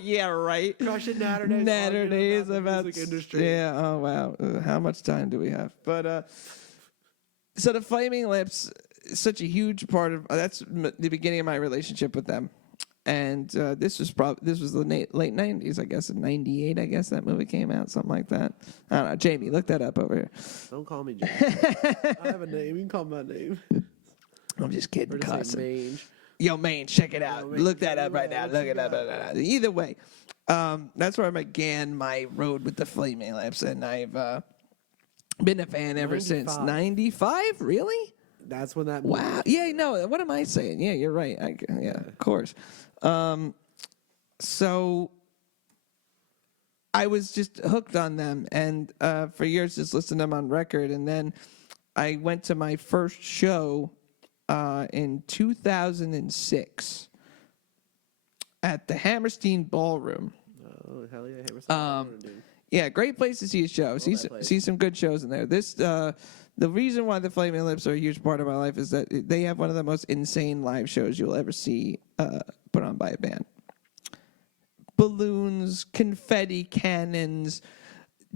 yeah, right. Crushing Natter Days. Natter Days about the music industry. Yeah. Oh wow. How much time do we have? But so the Flaming Lips is such a huge part of that's the beginning of my relationship with them. And this was the late 90s, I guess, in 98, I guess that movie came out, something like that. I don't know. Jamie, look that up over here. Don't call me Jamie. I have a name. You can call my name. I'm just kidding, Or just say Mange. Yo, Mange, check it out. Mange, Look that up right now. what Look you it up. got? Either way, that's where I began my road with the Flaming Lips, and I've been a fan ever since. 95? Really? That's when that. Wow. Yeah, no, what am I saying? Yeah, you're right. Yeah, of course. So I was just hooked on them, and for years just listened to them on record, and then I went to my first show in 2006 at the Hammerstein Ballroom. Oh, hell yeah. Hammerstein, dude. Yeah, great place to see a show. See some good shows in there. The reason why the Flaming Lips are a huge part of my life is that they have one of the most insane live shows you'll ever see put on by a band. Balloons, confetti cannons,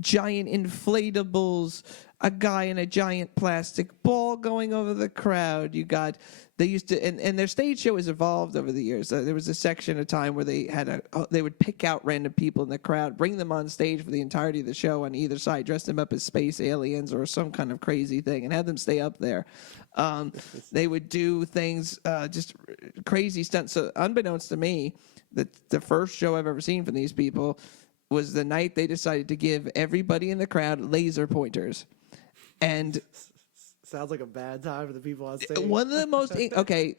giant inflatables, a guy in a giant plastic ball going over the crowd. They used to, and their stage show has evolved over the years. There was a section of time where they would pick out random people in the crowd, bring them on stage for the entirety of the show on either side, dress them up as space aliens or some kind of crazy thing, and have them stay up there. They would do things, just crazy stunts. So unbeknownst to me, the first show I've ever seen from these people was the night they decided to give everybody in the crowd laser pointers. And sounds like a bad time for the people on stage. One of the most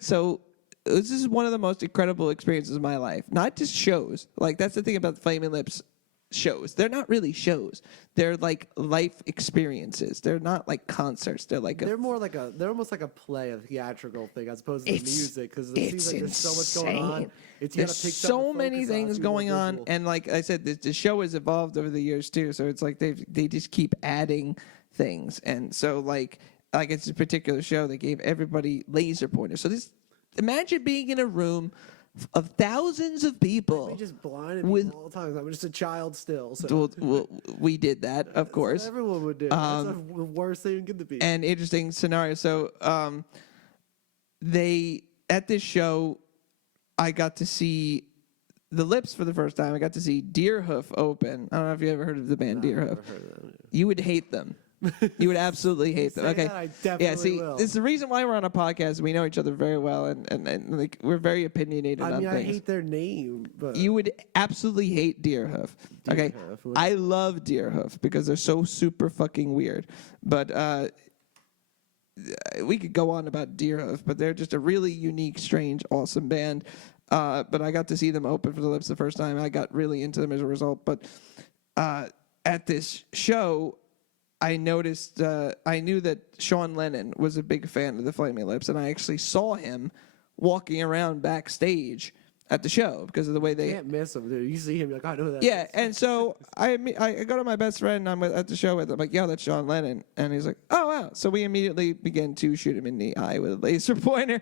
so this is one of the most incredible experiences of my life. Not just shows. Like, that's the thing about the Flaming Lips shows. They're not really shows. They're like life experiences. They're not like concerts. They're almost like a play, a theatrical thing, as opposed to the music, because it seems like there's so much going on. There's so many things going on, and like I said, the show has evolved over the years too. So it's like they just keep adding things, and so like it's a particular show that gave everybody laser pointers. So imagine being in a room of thousands of people. Just blinded people all the time. I'm just a child still. So. Well, we did that, of course. Everyone would do. That's the worst thing it could be. An interesting scenario. So at this show, I got to see the Lips for the first time. I got to see Deerhoof open. I don't know if you ever heard of the band Deerhoof. You would hate them. You would absolutely hate them. Okay. I definitely will. It's the reason why we're on a podcast. We know each other very well, and like we're very opinionated on things. I hate their name, but you would absolutely hate Deerhoof. Okay. I love Deerhoof because they're so super fucking weird. But we could go on about Deerhoof, but they're just a really unique, strange, awesome band. But I got to see them open for the Lips the first time. I got really into them as a result. But at this show, I noticed, I knew that Sean Lennon was a big fan of the Flaming Lips, and I actually saw him walking around backstage at the show because of the way they... You can't miss him, dude. You see him, you're like, I know that. Yeah, and so I go to my best friend, and I'm at the show with him. I'm like, yeah, that's Sean Lennon. And he's like, oh, wow. So we immediately began to shoot him in the eye with a laser pointer,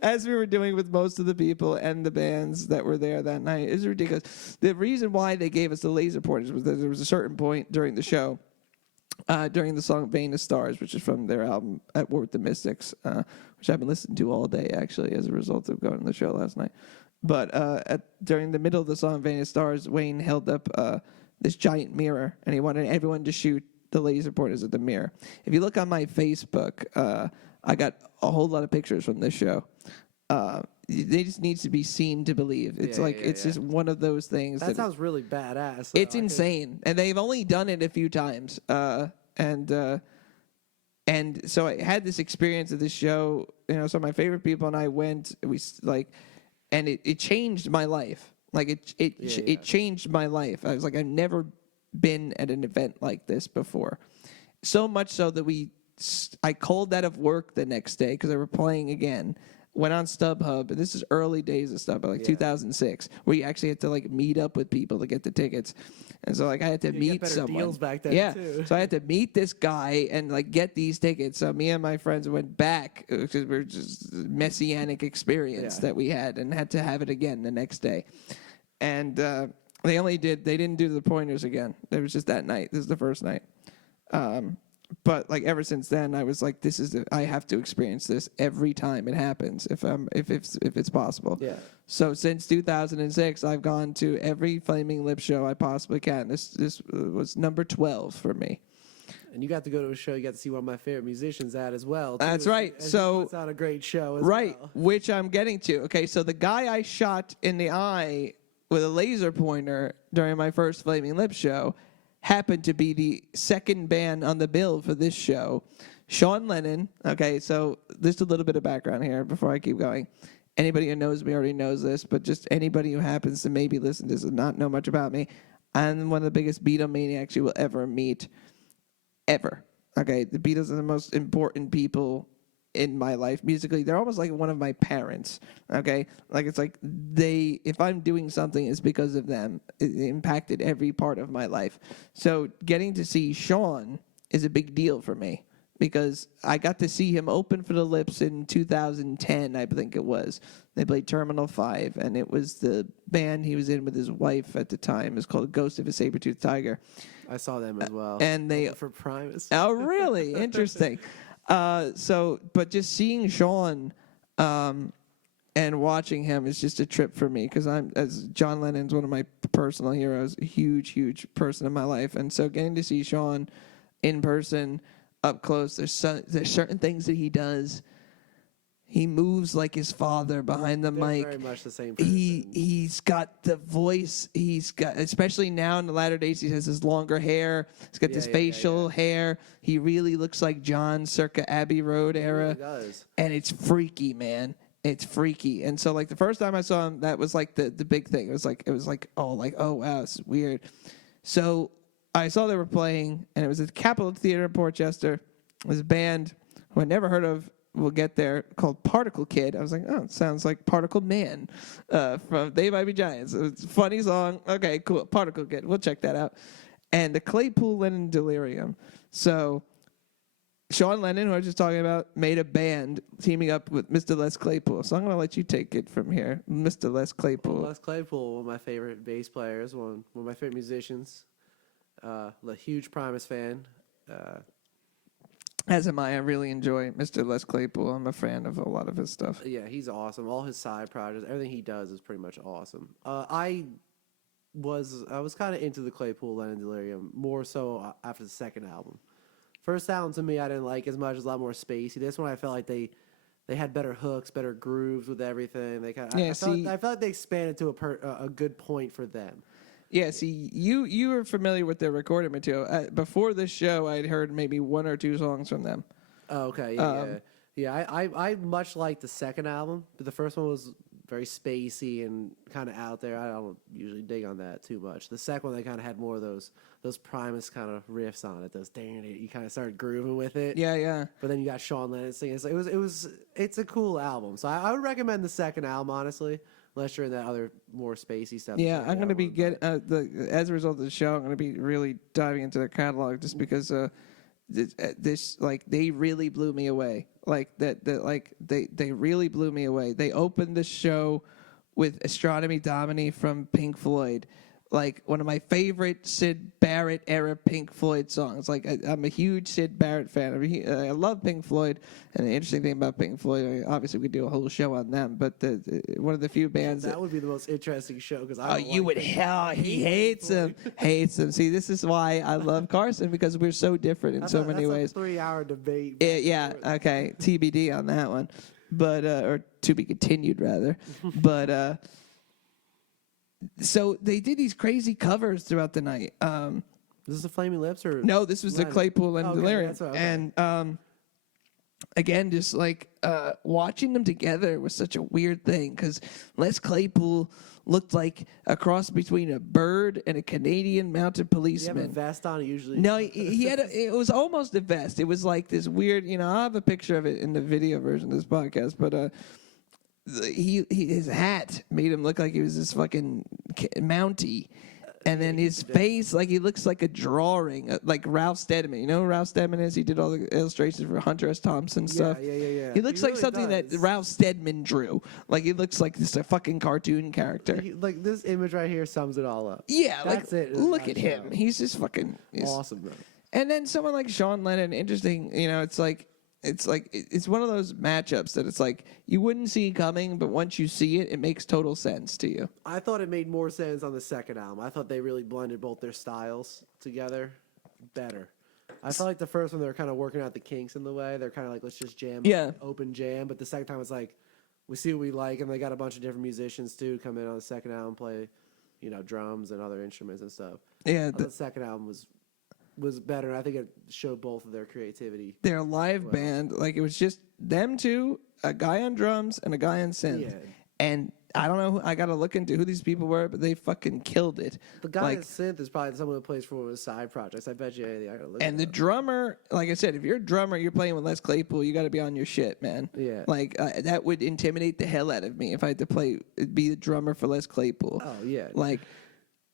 as we were doing with most of the people and the bands that were there that night. It was ridiculous. The reason why they gave us the laser pointers was that there was a certain point during the show, during the song Vein of Stars, which is from their album At War with the Mystics, which I've been listening to all day, actually, as a result of going to the show last night. But during the middle of the song Vein of Stars, Wayne held up this giant mirror, and he wanted everyone to shoot the laser pointers at the mirror. If you look on my Facebook, I got a whole lot of pictures from this show. They just need to be seen to believe. It's just one of those things. That sounds really badass. It's insane, and they've only done it a few times. And so I had this experience of this show. You know, so my favorite people and I went. And it changed my life. Like it changed my life. I was like, I've never been at an event like this before. So much so that I called out of work the next day because they were playing again. Went on StubHub, and this is early days of StubHub, 2006, where you actually had to meet up with people to get the tickets. And so I had to meet someone. Deals back then too. So I had to meet this guy and get these tickets. So me and my friends went back because we were just messianic experience that we had, and had to have it again the next day. And they didn't do the pointers again. It was just that night. This is the first night. But ever since then, I was like, I have to experience this every time it happens if it's possible. Yeah. So since 2006, I've gone to every Flaming Lips show I possibly can. This was number 12 for me. And you got to go to a show. You got to see one of my favorite musicians at as well. That's right. So it's on a great show as well. Which I'm getting to. Okay, so the guy I shot in the eye with a laser pointer during my first Flaming Lips show happened to be the second band on the bill for this show, Sean Lennon. Okay, so just a little bit of background here before I keep going. Anybody who knows me already knows this, but just anybody who happens to maybe listen to this and not know much about me, I'm one of the biggest Beatlemaniacs you will ever meet, ever. Okay, the Beatles are the most important people in my life musically. They're almost like one of my parents. Okay, like it's like if I'm doing something, it's because of them. It impacted every part of my life. So getting to see Sean is a big deal for me, because I got to see him open for the Lips in 2010, I think it was. They played Terminal 5, and it was the band he was in with his wife at the time. It was called Ghost of a Saber-Toothed Tiger. I saw them as well. And they for Primus. Oh, really? Interesting. But just seeing Sean and watching him is just a trip for me, because as John Lennon's one of my personal heroes, a huge, huge person in my life. And so getting to see Sean in person, up close, there's certain things that he does. He moves like his father behind the mic. Very much the same person. He's got the voice. He's got, especially now in the latter days, he has his longer hair. He's got this facial hair. He really looks like John circa Abbey Road era. He really does. And it's freaky, man. It's freaky. And so, like, the first time I saw him, that was like the big thing. It was like oh wow, this is weird. So I saw they were playing, and it was at the Capitol Theater in Portchester. It was a band who I never heard of. We'll get there, called Particle Kid. I was like, oh, it sounds like Particle Man from They Might Be Giants. It's a funny song. Okay, cool. Particle Kid. We'll check that out. And the Claypool Lennon Delirium. So Sean Lennon, who I was just talking about, made a band teaming up with Mr. Les Claypool. So I'm going to let you take it from here. Mr. Les Claypool. Well, Les Claypool, one of my favorite bass players, one of my favorite musicians. A huge Primus fan. As am I. I really enjoy Mr. Les Claypool. I'm a fan of a lot of his stuff. Yeah, he's awesome. All his side projects, everything he does is pretty much awesome. I was kind of into the Claypool Lennon Delirium more so after the second album. First album to me I didn't like as much. It was a lot more spacey. This one I felt like they had better hooks, better grooves with everything. They kind of, I felt like they expanded to a good point for them. Yeah, see, you were familiar with their recording material. Before this show, I'd heard maybe one or two songs from them. Oh, okay, yeah. I much liked the second album, but the first one was very spacey and kind of out there. I don't usually dig on that too much. The second one, they kind of had more of those Primus kind of riffs on it. Those dang it, you kind of started grooving with it. Yeah. But then you got Sean Lennon singing. So it's a cool album. So I would recommend the second album, honestly. Unless you're in that other more spacey stuff. Yeah, I'm going to be as a result of the show, I'm going to be really diving into their catalog, just because this like they really blew me away. Like they really blew me away. They opened the show with Astronomy Domini from Pink Floyd. Like one of my favorite Syd Barrett era Pink Floyd songs. Like I'm a huge Syd Barrett fan. I love Pink Floyd, and the interesting thing about Pink Floyd, obviously we could do a whole show on them, but one of the few bands that would be the most interesting show, because he hates them. See, this is why I love Carson, because we're so different in so many ways. That's a 3-hour debate. Yeah. Okay. TBD on that one, but or to be continued rather, but. So they did these crazy covers throughout the night. Is this the Flaming Lips or no? This was the Claypool and Delirium, okay. And again, just like watching them together was such a weird thing, because Les Claypool looked like a cross between a bird and a Canadian mounted policeman. Did he have a vest on usually? No, he had it was almost a vest. It was like this weird. I have a picture of it in the video version of this podcast, but. His hat made him look like he was this fucking Mountie, and then his face, like he looks like a drawing, like Ralph Steadman. You know who Ralph Steadman is? He did all the illustrations for Hunter S. Thompson stuff. Yeah. He looks like really something does. that Ralph Steadman drew. Like he looks like this a fucking cartoon character. Like this image right here sums it all up. Yeah, that's like it. Look at him. He's just fucking awesome, bro. And then someone like Sean Lennon, interesting. It's one of those matchups that it's like you wouldn't see coming, but once you see it, it makes total sense to you. I thought it made more sense on the second album. I thought they really blended both their styles together better. I felt like the first one, they were kind of working out the kinks in the way. They're kind of like, let's just jam, open jam. But the second time, it's like, we see what we like, and they got a bunch of different musicians, too, come in on the second album, play, drums and other instruments and stuff. Yeah. The second album was better. I think it showed both of their creativity. Their live band, like it was just them two, a guy on drums and a guy on synth. Yeah. And I don't know. I got to look into who these people were, but they fucking killed it. The guy at synth is probably someone who plays for one of his side projects. I bet you anything. I gotta look. And the drummer, like I said, if you're a drummer, you're playing with Les Claypool, you got to be on your shit, man. Yeah. Like that would intimidate the hell out of me if I had to be the drummer for Les Claypool. Oh yeah. Like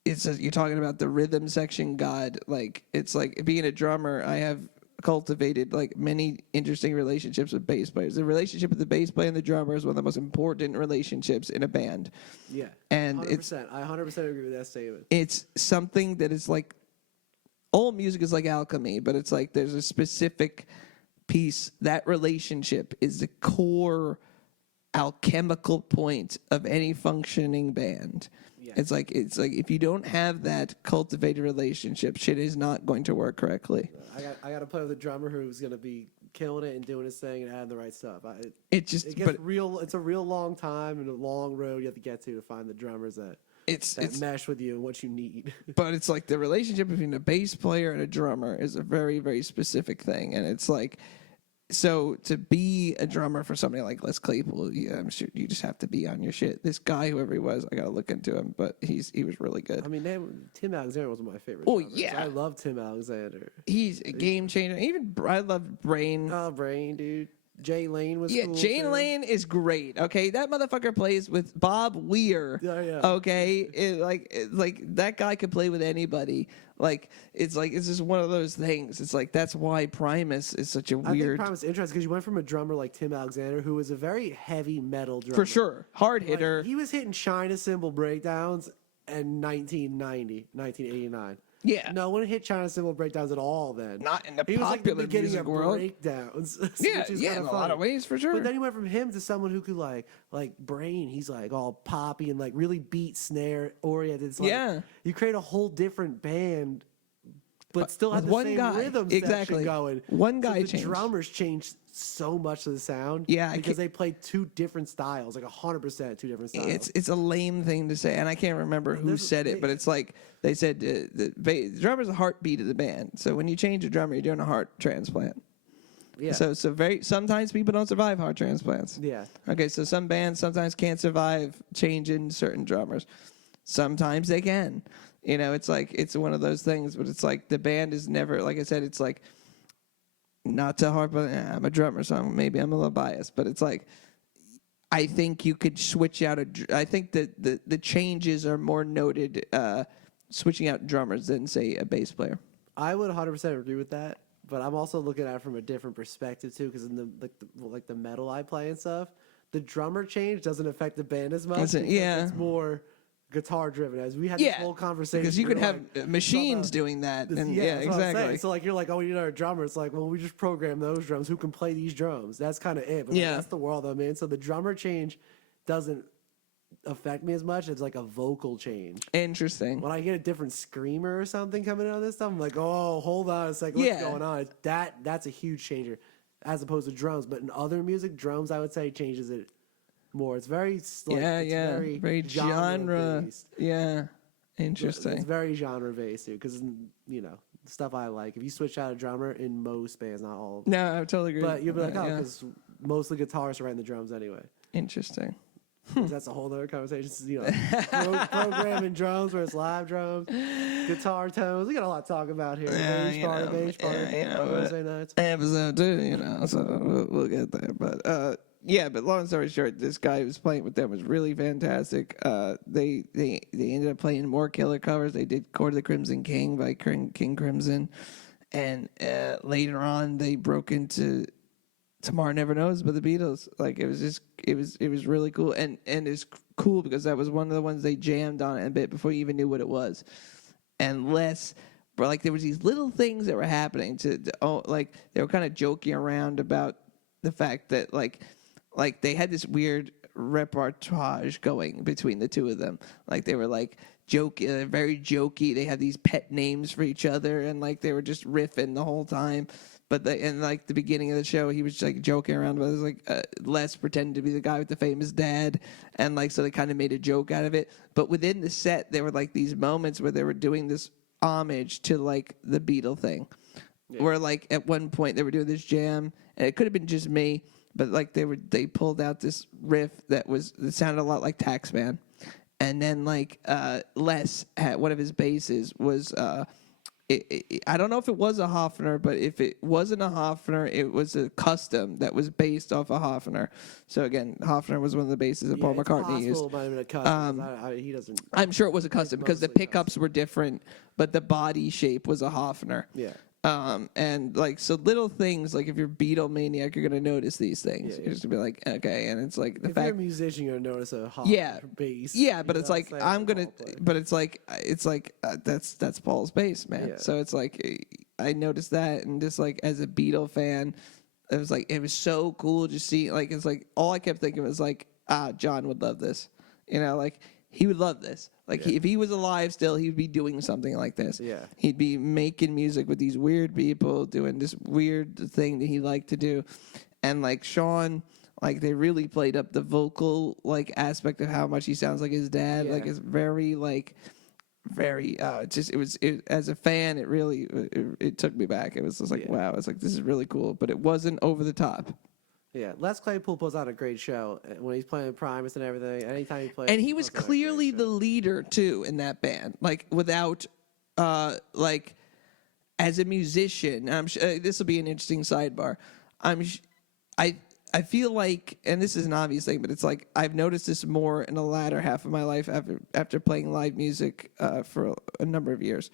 you're talking about the rhythm section god. Like it's like being a drummer. I have cultivated like many interesting relationships with bass players. The relationship with the bass player and the drummer is one of the most important relationships in a band. Yeah, and 100%. I 100% agree with that statement. It's something that is like all music is like alchemy, but it's like there's a specific piece. That relationship is the core alchemical point of any functioning band. Yeah. It's like if you don't have that cultivated relationship, shit is not going to work correctly. I got to play with a drummer who's going to be killing it and doing his thing and adding the right stuff. It gets real. It's a real long time and a long road you have to get to find the drummers that mesh with you and what you need. But it's like the relationship between a bass player and a drummer is a very, very specific thing, and it's like. So to be a drummer for somebody like Les Claypool, yeah, I'm sure you just have to be on your shit. This guy, whoever he was, I got to look into him, but he was really good. I mean, Tim Alexander was one of my favorite. Oh drummers. yeah, I love Tim Alexander. He's a game changer. Even I love Brain. Oh, Brain, dude. Jay Lane was cool Jay too. Lane is great. Okay, that motherfucker plays with Bob Weir. Yeah. Okay, like that guy could play with anybody. Like it's just one of those things. It's like that's why Primus is such a weird. I think Primus is interesting because you went from a drummer like Tim Alexander, who was a very heavy metal drummer. For sure, hard hitter. He was hitting China cymbal breakdowns in 1989. Yeah. No one hit China cymbal breakdowns at all then. Not in the he popular was like the music of world. Breakdowns. Yeah, in a lot of ways, for sure. But then you went from him to someone who could like Brain. He's like all poppy and like really beat snare oriented. It's like, you create a whole different band, but still have the same rhythm section going. One guy the changed. Drummers changed so much of the sound. Yeah, because they played two different styles, like 100% two different styles. It's a lame thing to say, and I can't remember who said it, but it's like they said the drummer's the heartbeat of the band. So when you change a drummer, you're doing a heart transplant. Yeah. So sometimes people don't survive heart transplants. Yeah. Okay, so some bands sometimes can't survive changing certain drummers. Sometimes they can. You know, it's like it's one of those things, but it's like the band is never, like I said, it's like not to harp on. I'm a drummer, so maybe I'm a little biased, but it's like I think you could switch out I think that the changes are more noted switching out drummers than say a bass player. I would 100% agree with that, but I'm also looking at it from a different perspective too, because in the metal I play and stuff, the drummer change doesn't affect the band as much. It's more guitar driven, as we had this whole conversation. Because you could have machines doing that. Exactly. So like you're like, oh, we need our drummer. It's like, well, we just program those drums. Who can play these drums? That's kind of it. But that's the world I'm in. So the drummer change doesn't affect me as much as like a vocal change. Interesting. When I get a different screamer or something coming out of this stuff, I'm like, oh, hold on a second, what's going on? That's a huge changer, as opposed to drums. But in other music, drums I would say changes it more. It's very very genre based. Yeah, interesting. It's very genre based too, because the stuff I like. If you switch out a drummer in most bands, not all of them. No, I totally agree. But you'll be like, because most of the guitarists are writing the drums anyway. Interesting. That's a whole other conversation. Programming drums where it's live drums, guitar tones. We got a lot to talk about here. Bass part, Wednesday nights. Episode 2, so we'll get there. But but long story short, this guy who was playing with them was really fantastic. They ended up playing more killer covers. They did "Court of the Crimson King" by King Crimson, and later on they broke into "Tomorrow Never Knows" by the Beatles. Like it was really cool, and it's cool because that was one of the ones they jammed on it a bit before you even knew what it was, and but like there was these little things that were happening like they were kind of joking around about the fact that like they had this weird repertoire going between the two of them. Like they were like very jokey. They had these pet names for each other, and like they were just riffing the whole time. But in like the beginning of the show, he was like joking around about it. Like Les pretended to be the guy with the famous dad, and like so they kind of made a joke out of it. But within the set, there were like these moments where they were doing this homage to like the Beatle thing, where like at one point they were doing this jam, and it could have been just me, but like they pulled out this riff that sounded a lot like Taxman, and then like Les had one of his basses was I don't know if it was a Hofner, but if it wasn't a Hofner, it was a custom that was based off a Hofner. So again, Hofner was one of the basses that Paul McCartney used. It might have been a custom. He doesn't. I'm sure it was a custom because the pickups were different, but the body shape was a Hofner. Yeah. And like, so little things, like if you're Beatlemaniac, you're going to notice these things. Yeah, You're just going to be like, okay. And it's like if you're a musician, you're going to notice a hot bass. Yeah, but it's like, that's Paul's bass, man. Yeah. So it's like, I noticed that. And just like, as a Beatle fan, it was so cool to see, like, it's like, all I kept thinking was like, John would love this. You know, like, he would love this. Like, if he was alive still, he'd be doing something like this. Yeah. He'd be making music with these weird people, doing this weird thing that he liked to do. And, like, Sean, like, they really played up the vocal, like, aspect of how much he sounds like his dad. Yeah. Like, it's very, like, as a fan, it really, it took me back. It was just like, wow. It's like, this is really cool. But it wasn't over the top. Yeah, Les Claypool puts on a great show when he's playing Primus and everything. Anytime he plays, and he was clearly the leader too in that band. Like without, like, as a musician, I'm this will be an interesting sidebar. I feel like, and this is an obvious thing, but it's like I've noticed this more in the latter half of my life after playing live music for a number of years.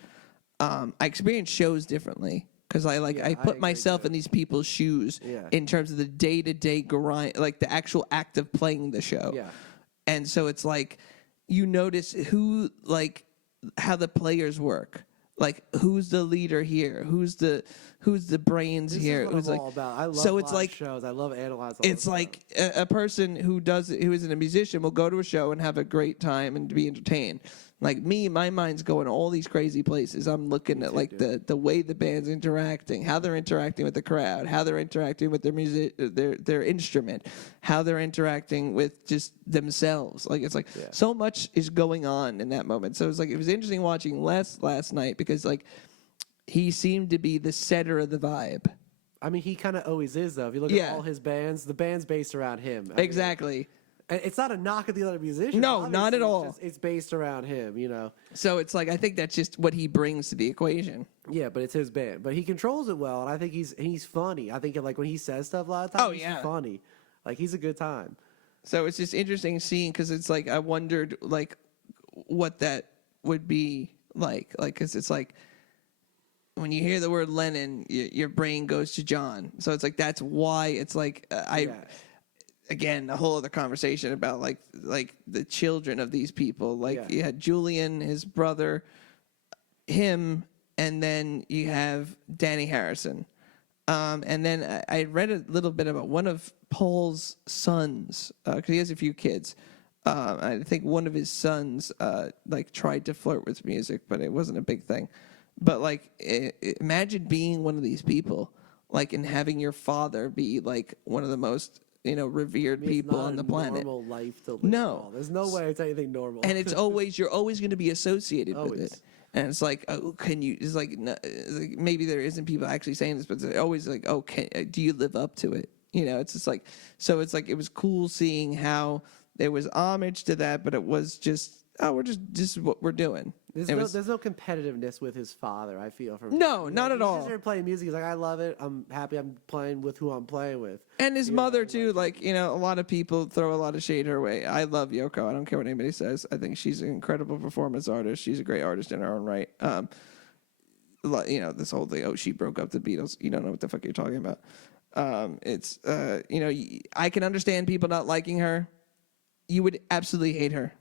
I experience shows differently. Because I put myself in these people's shoes in terms of the day-to-day grind, like the actual act of playing the show. Yeah. And so it's like you notice how the players work. Like, who's the leader here? Who's the brains here? This is what I'm all about. I love live shows. I love analyzing. It's like a person who isn't a musician will go to a show and have a great time and be entertained. Like me, my mind's going all these crazy places. I'm looking at like the way the band's interacting, how they're interacting with the crowd, how they're interacting with their instrument, how they're interacting with just themselves. Like it's like so much is going on in that moment. So it was interesting watching Les last night because like he seemed to be the setter of the vibe. I mean, he kind of always is though. If you look at all his bands, the band's based around him. Exactly. It's not a knock at the other musicians. No, not at all. It's based around him, you know. So it's like I think that's just what he brings to the equation. Yeah, but it's his band. But he controls it well, and I think he's funny. I think like when he says stuff a lot of times, he's funny. Like he's a good time. So it's just interesting seeing because it's like I wondered like what that would be like because it's like when you hear the word Lennon, your brain goes to John. So it's like that's why it's like Again, a whole other conversation about like the children of these people. Like you had Julian, his brother, him, and then you have Danny Harrison. And then I read a little bit about one of Paul's sons because he has a few kids. I think one of his sons like tried to flirt with music, but it wasn't a big thing. But like, imagine being one of these people, like, and having your father be like one of the most revered people on the planet. Normal life to live. No, there's no way it's anything normal. And it's you're always going to be associated with it. And it's like, oh, can you? It's like maybe there isn't people actually saying this, but they're always like, oh, do you live up to it? It's just like so. It's like it was cool seeing how there was homage to that, but it was just this is what we're doing. There's no competitiveness with his father, I feel. No, not at all. He's just here playing music. He's like, I love it. I'm happy I'm playing with who I'm playing with. And his mother, too. Like, a lot of people throw a lot of shade her way. I love Yoko. I don't care what anybody says. I think she's an incredible performance artist. She's a great artist in her own right. This whole thing, she broke up the Beatles. You don't know what the fuck you're talking about. I can understand people not liking her. You would absolutely hate her.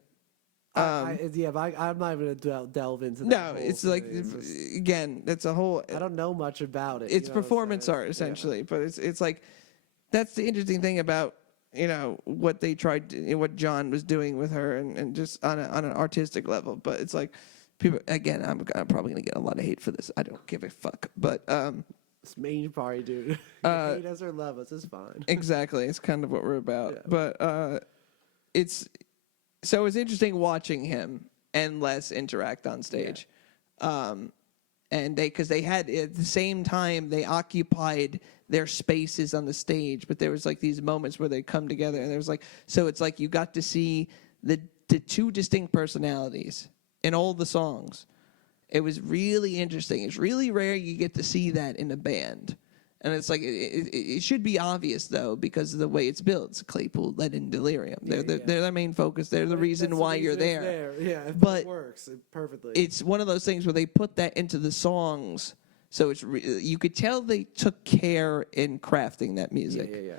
I'm not even going to delve into that. No, it's like, again, that's a whole... I don't know much about it. It's performance art, essentially. But it's like, that's the interesting thing about, what they tried, what John was doing with her and just on an artistic level. But it's like, people, again, I'm probably going to get a lot of hate for this. I don't give a fuck. But... It's Mange Party, dude. Hate us or love us is fine. Exactly. It's kind of what we're about. Yeah. But So it was interesting watching him and Les interact on stage. And because they had at the same time they occupied their spaces on the stage, but there was like these moments where they come together, and there was like, so it's like you got to see the two distinct personalities in all the songs. It was really interesting. It's really rare you get to see that in a band. And it's like, it should be obvious, though, because of the way it's built. It's Claypool, Lead, Delirium. They're their main focus. They're the reason why you're there. Yeah, but it works perfectly. It's one of those things where they put that into the songs, so it's you could tell they took care in crafting that music. Yeah.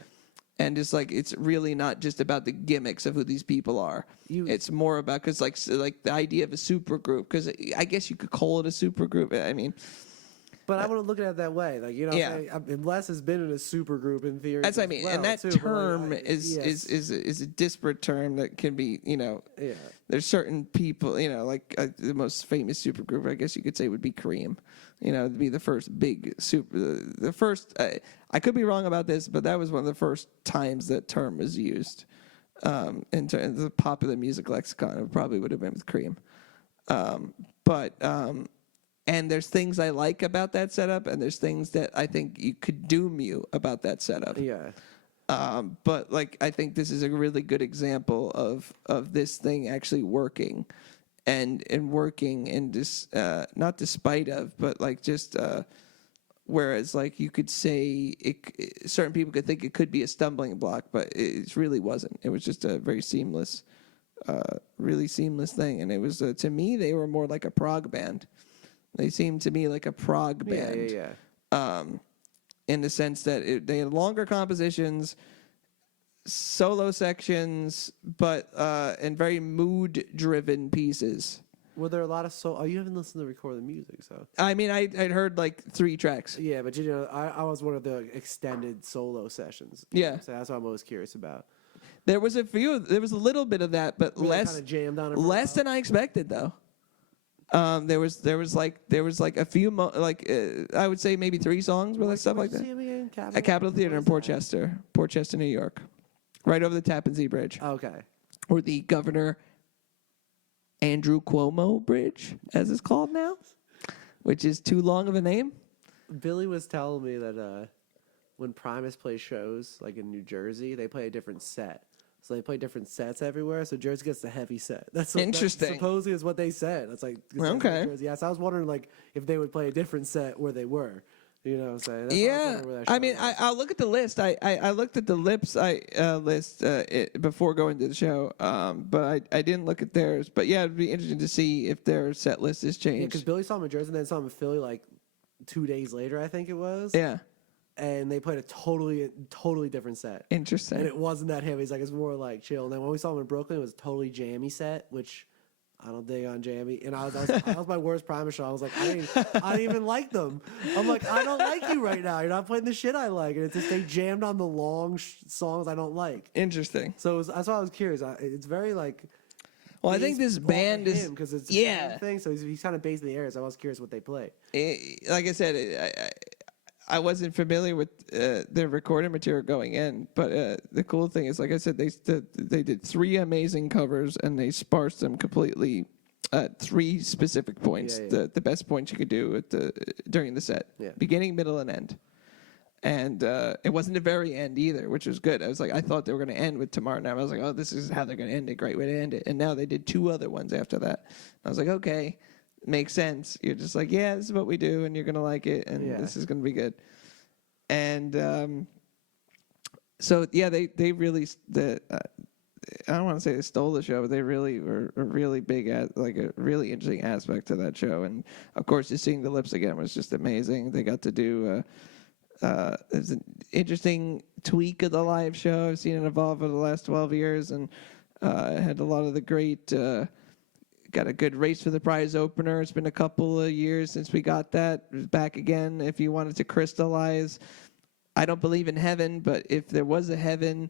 And it's like, it's really not just about the gimmicks of who these people are. It's more about, because like the idea of a super group, because I guess you could call it a super group. I mean... But I want to look at it that way, like, you know, Les has been in a super group in theory. That's what I mean, and that term is a disparate term that can be, you know. Yeah. There's certain people, you know, like the most famous super group, I guess you could say, would be Cream. You know, it'd be the first big super. The first, I could be wrong about this, but that was one of the first times that term was used in the popular music lexicon. It probably would have been with Cream, and there's things I like about that setup, and there's things that I think you could doom you about that setup. Yeah. But like, I think this is a really good example of this thing actually working, and working in this not despite of, but like just whereas like you could say certain people could think it could be a stumbling block, but it really wasn't. It was just a very seamless, really seamless thing, and it was to me they were more like a prog band. They seemed to me like a prog band. Yeah. In the sense that they had longer compositions, solo sections, but and very mood-driven pieces. Were there a lot of Oh, you haven't listened to recorded music, so. I mean, I'd heard like 3 tracks. Yeah, but you know, I was one of the extended solo sessions. Yeah. So that's what I'm most curious about. There was a little bit of that, but less than I expected, though. There was like a few I would say maybe 3 songs where that stuff like that. At Capitol Theater in Port Chester, New York, right over the Tappan Zee Bridge. Okay. Or the Governor Andrew Cuomo Bridge, as it's called now, which is too long of a name. Billy was telling me that when Primus plays shows like in New Jersey, they play a different set. So they play different sets everywhere. So Jersey gets the heavy set. That's interesting. That supposedly is what they said. That's like okay. Yes, I was wondering like if they would play a different set where they were. You know what I'm saying? That's I mean, I'll look at the list. I looked at the Lips list before going to the show, but I didn't look at theirs. But yeah, it'd be interesting to see if their set list has changed. Yeah, because Billy saw them in Jersey and then saw them in Philly like 2 days later, I think it was. Yeah. And they played a totally different set. Interesting. And it wasn't that heavy. It's like it's more like chill. And then when we saw them in Brooklyn, it was a totally jammy set, which I don't dig on jammy. And that was my worst Primus show. I was like, I didn't even like them. I'm like, I don't like you right now. You're not playing the shit I like. And it's just they jammed on the long songs I don't like. Interesting. So that's why I was curious. It's very like. Well, I think this band is because it's a thing. So he's kind of based in the area. So I was curious what they play. Like I said, I wasn't familiar with their recording material going in, but the cool thing is, like I said, they did 3 amazing covers and they sparsed them completely at 3 specific points. Yeah. The best points you could do during the set, beginning, middle, and end. And it wasn't the very end either, which was good. I thought they were going to end with Tomorrow Night. I was like, oh, this is how they're going to end it. Great way to end it. And now they did 2 other ones after that. I was like, okay. Makes sense. You're just like, yeah, this is what we do, and you're gonna like it, and this is gonna be good. And so yeah, they really I don't want to say they stole the show, but they really were a really big like a really interesting aspect to that show. And of course, just seeing the Lips again was just amazing. They got to do it's an interesting tweak of the live show. I've seen it evolve over the last 12 years, and had a lot of the great. Got a good Race for the Prize opener. It's been a couple of years since we got that. It was back again. If you wanted to crystallize, I don't believe in heaven, but if there was a heaven,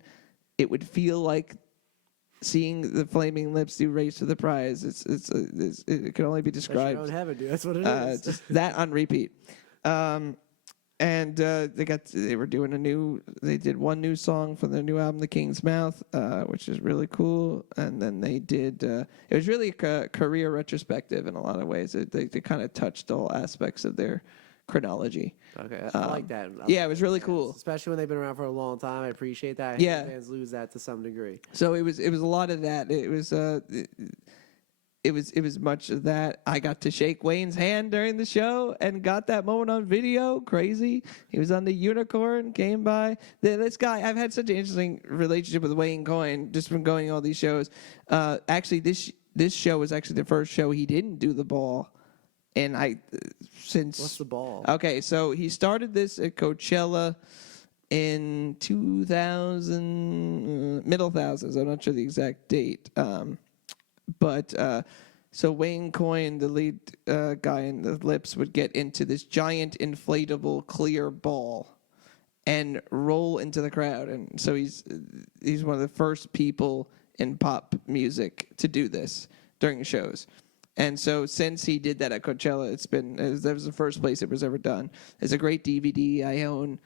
it would feel like seeing the Flaming Lips do Race for the Prize. It can only be described. That's your own heaven, dude. That's what it is. Just that on repeat. And they were doing they did one new song for their new album, The King's Mouth, which is really cool. And then they did, it was really a career retrospective in a lot of ways. They kind of touched all aspects of their chronology. Okay, I like that. Yeah, it was really cool. Especially when they've been around for a long time. I appreciate that. Yeah. Fans lose that to some degree. So it was a lot of that. It was much of that. I got to shake Wayne's hand during the show and got that moment on video. Crazy. He was on the Unicorn, came by. This guy, I've had such an interesting relationship with Wayne Coyne just from going to all these shows. Actually, this show was actually the first show he didn't do the ball. And What's the ball? Okay, so he started this at Coachella in 2000, middle thousands. I'm not sure the exact date. So Wayne Coyne, the lead guy in the Lips, would get into this giant inflatable clear ball and roll into the crowd. And so he's one of the first people in pop music to do this during shows. And so since he did that at Coachella, that was the first place it was ever done. There's a great DVD I own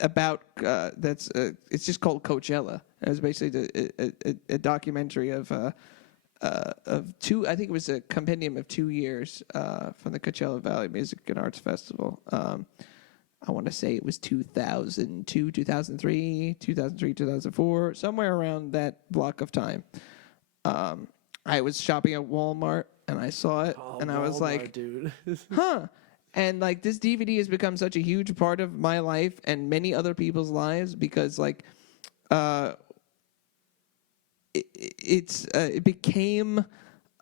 about it's just called Coachella. It was basically a documentary of two. I think it was a compendium of 2 years from the Coachella Valley Music and Arts Festival. I want to say it was 2002, 2003, 2004, somewhere around that block of time. I was shopping at Walmart and I saw it, and I was like, dude. huh. And like this DVD has become such a huge part of my life and many other people's lives because like it became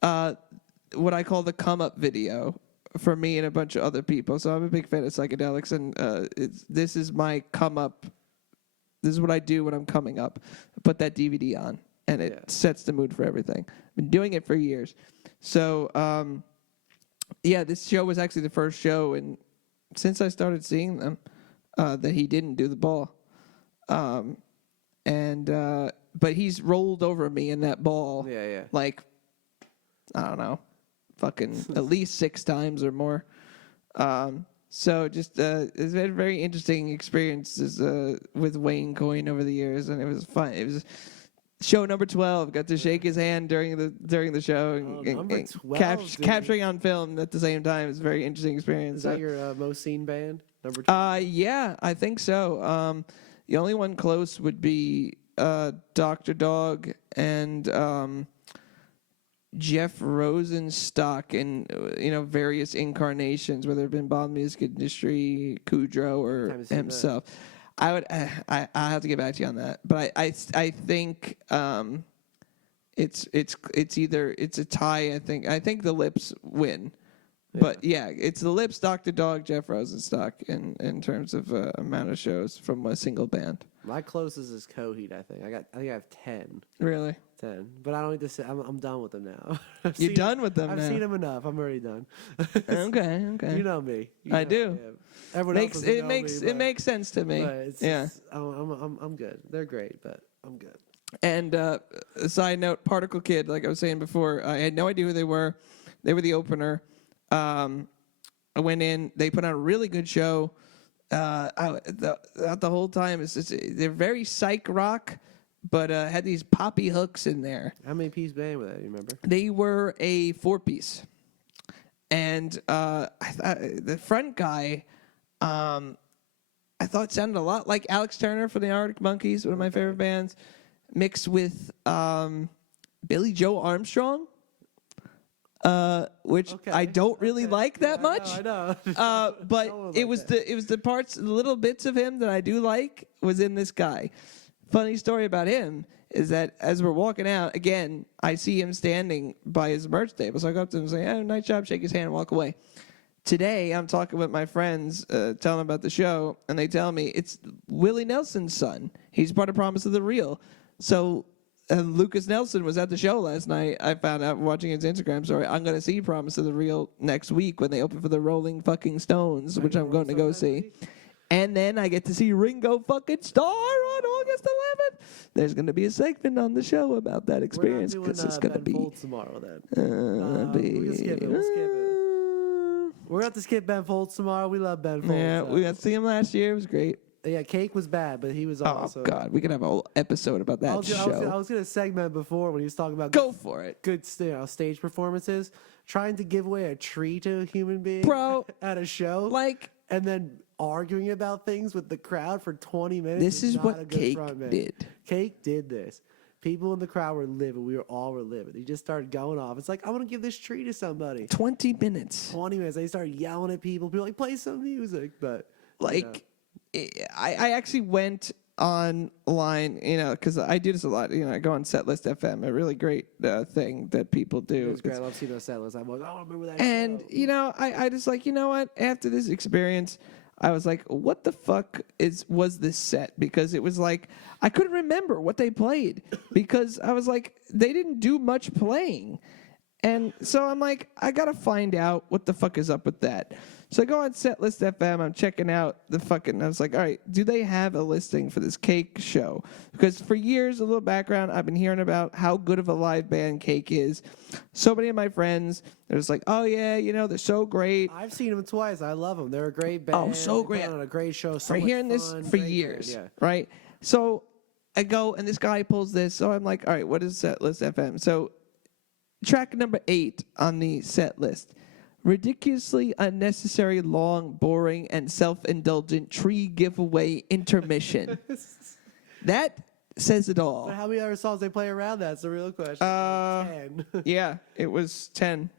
what I call the come up video for me and a bunch of other people. So I'm a big fan of psychedelics, and this is my come up. This is what I do when I'm coming up. I put that DVD on, and it sets the mood for everything. I've been doing it for years. So, this show was actually the first show, and since I started seeing them, that he didn't do the ball. But he's rolled over me in that ball. Yeah. Like, I don't know, fucking at least 6 times or more. So just it's been very interesting experiences with Wayne Coyne over the years, and it was fun. It was show number 12. Got to shake his hand during the show, and 12, capturing on film at the same time. It's a very interesting experience. Is that your most seen band? Number 12? Yeah, I think so. The only one close would be Dr. Dog and Jeff Rosenstock in various incarnations, whether it been Bob Music Industry, Kudrow, or himself. I have to get back to you on that, but I think it's a tie. I think the Lips win. Yeah. But yeah, it's the Lips, Dr. Dog, Jeff Rosenstock in terms of amount of shows from a single band. My closest is Coheed. I think I have 10. Really? 10. But I don't need to say. I'm done with them now. You're done with them now? I've seen them enough. I'm already done. Okay. You know me. I do. Everyone else it makes sense to me. Yeah. I'm good. They're great, but I'm good. And a side note, Particle Kid, like I was saying before, I had no idea who they were. They were the opener. I went in. They put on a really good show. The whole time, they're very psych rock, but had these poppy hooks in there. How many piece band were they? You remember? They were a 4-piece, and the front guy, I thought sounded a lot like Alex Turner for the Arctic Monkeys, one of my favorite bands, mixed with Billy Joe Armstrong. Which I don't really like that much. I know. But it was the parts, the little bits of him that I do like was in this guy. Funny story about him is that as we're walking out, again, I see him standing by his merch table. So I go up to him and say, "Oh, nice job," shake his hand, and walk away. Today, I'm talking with my friends, telling them about the show, and they tell me it's Willie Nelson's son. He's part of Promise of the Real. So Lucas Nelson was at the show last night. I found out watching his Instagram story. I'm going to see Promise of the Real next week when they open for the Rolling fucking Stones, which I'm going to go see. And then I get to see Ringo fucking Starr on August 11th. There's going to be a segment on the show about that experience because it's going to be tomorrow. Then we'll skip it. We'll skip it. We're going to skip Ben Folds tomorrow. We love Ben Folds. Yeah, we got to see him last year. It was great. Yeah, Cake was bad, but he was awesome. Oh, God. We could have a whole episode about that show. I was going to segment before when he was talking about Go for it. good stage performances. Trying to give away a tree to a human being Bro, at a show. Like, and then arguing about things with the crowd for 20 minutes. This is what Cake did. Cake did this. People in the crowd were living. We were all living. He just started going off. It's like, I want to give this tree to somebody. 20 minutes. 20 minutes. They started yelling at people. People like, play some music. But, like, I actually went online, because I do this a lot. I go on Setlist FM, a really great thing that people do. It's great. I love seeing those Setlist. I'm like, I remember that and, show. I just like, you know what? After this experience, I was like, what the fuck was this set? Because it was like, I couldn't remember what they played because I was like, they didn't do much playing. And so I'm like, I got to find out what the fuck is up with that. So I go on Setlist FM. I'm checking out I was like, all right, do they have a listing for this Cake show? Because for years, a little background, I've been hearing about how good of a live band Cake is. So many of my friends, they're just like, oh, yeah, they're so great. I've seen them twice. I love them. They're a great band. Oh, so great. On a great show. So We're hearing this for years, right? So I go, and this guy pulls this. So I'm like, all right, what is Setlist FM? So track number 8 on the set list. Ridiculously unnecessary, long, boring, and self-indulgent tree giveaway intermission. That says it all. But how many other songs they play around that? That's the real question. 10. Yeah, it was 10.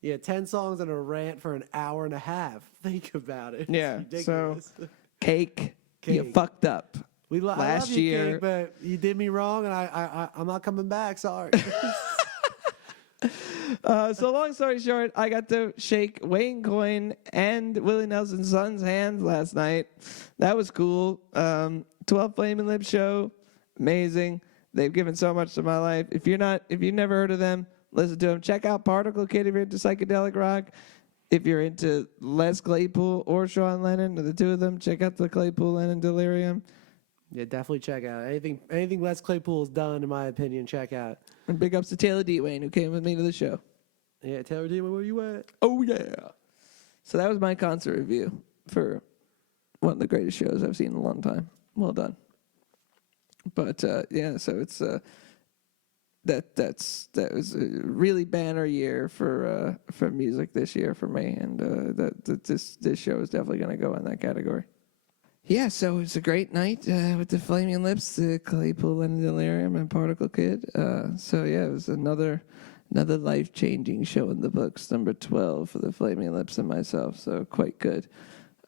Yeah, 10 songs and a rant for an hour and a half. Think about it. Yeah, it's so ridiculous. Cake, you fucked up. I last love you, year. Cake, but you did me wrong, and I'm not coming back. Sorry. So long story short, I got to shake Wayne Coyne and Willie Nelson's son's hands last night. That was cool. 12 Flaming Lips show, amazing. They've given so much to my life. If you've never heard of them, listen to them. Check out Particle Kid if you're into psychedelic rock. If you're into Les Claypool or Sean Lennon, the two of them, check out the Claypool Lennon Delirium. Yeah, definitely check out anything Les Claypool has done. In my opinion, check out. And big ups to Taylor Dewayne, who came with me to the show. Yeah, Taylor Dewayne, where you at? Oh yeah. So that was my concert review for one of the greatest shows I've seen in a long time. Well done. But yeah, so it's that was a really banner year for music this year for me, and this show is definitely going to go in that category. Yeah, so it was a great night with the Flaming Lips, the Claypool and Delirium, and Particle Kid. So yeah, it was another life-changing show in the books, number 12 for the Flaming Lips and myself. So quite good.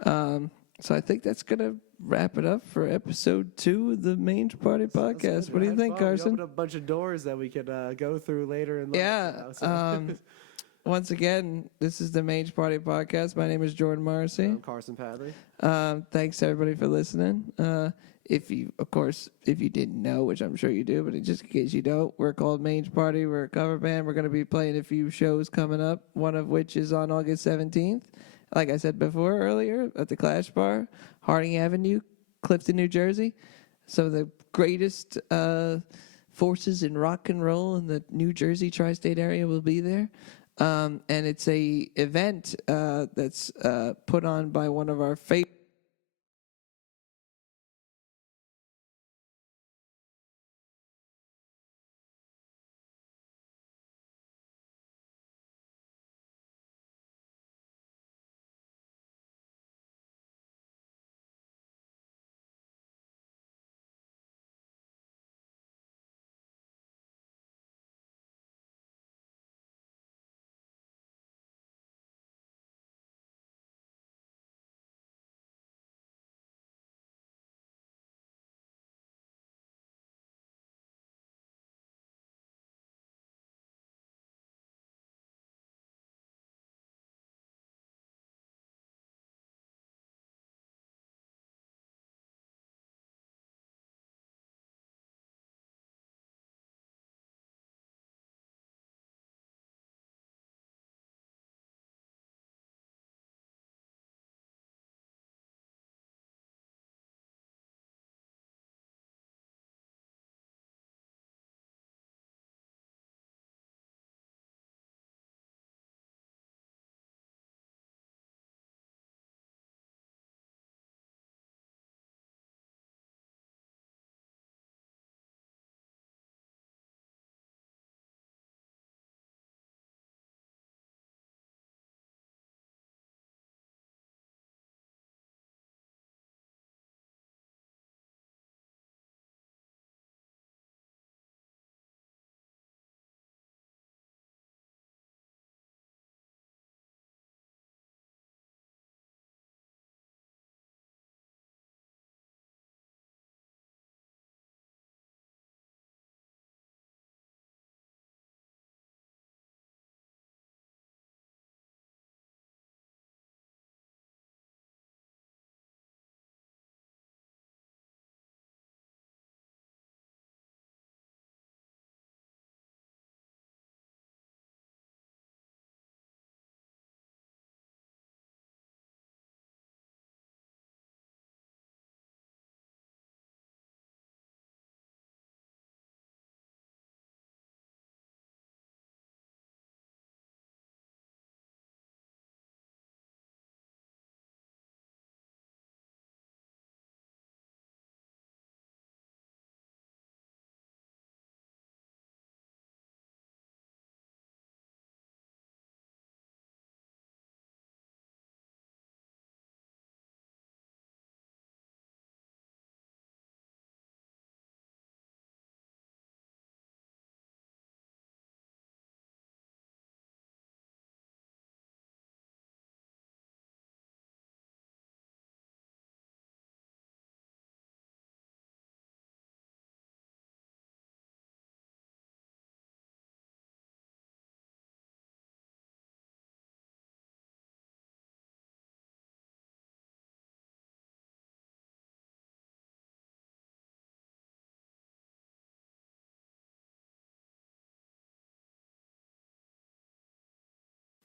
So I think that's gonna wrap it up for episode 2 of the Mange Party Podcast. What do you think, Carson? We opened a bunch of doors that we could go through later in life. Yeah. Once again, this is the Mange Party Podcast. My name is Jordan Morrissey. I'm Carson Padley. Thanks everybody for listening. If you didn't know, which I'm sure you do, but just in case you don't, we're called Mange Party. We're a cover band. We're going to be playing a few shows coming up, one of which is on August 17th. Like I said before earlier, at the Clash Bar, Harding Avenue, Clifton, New Jersey. Some of the greatest forces in rock and roll in the New Jersey tri-state area will be there. And it's a event that's put on by one of our favorite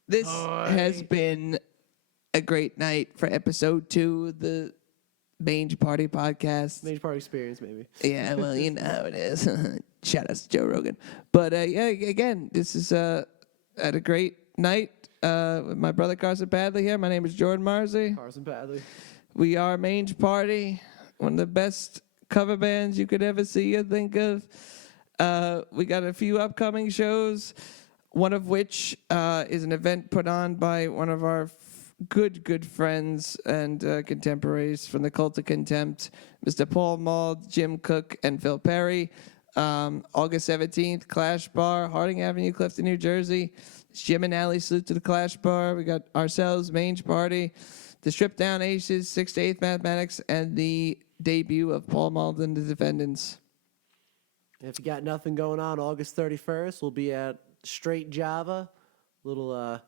This has been a great night for episode 2 of the Mange Party Podcast. Mange Party Experience, maybe. Yeah, well, you know how it is. Shout out to Joe Rogan. But yeah, again, this is at a great night with my brother Carson Padley here. My name is Jordan Marsey. Carson Padley. We are Mange Party, one of the best cover bands you could ever see or think of. We got a few upcoming shows, one of which is an event put on by one of our good friends and contemporaries from the Cult of Contempt, Mr. Paul Mald, Jim Cook, and Phil Perry. August 17th, Clash Bar, Harding Avenue, Clifton, New Jersey. It's Jim and Allie salute to the Clash Bar. We got ourselves, Mange Party, the Stripped Down Aces, 6 to 8 Mathematics, and the debut of Paul Mald and the Defendants. If you got nothing going on, August 31st, we'll be at Straight Java, little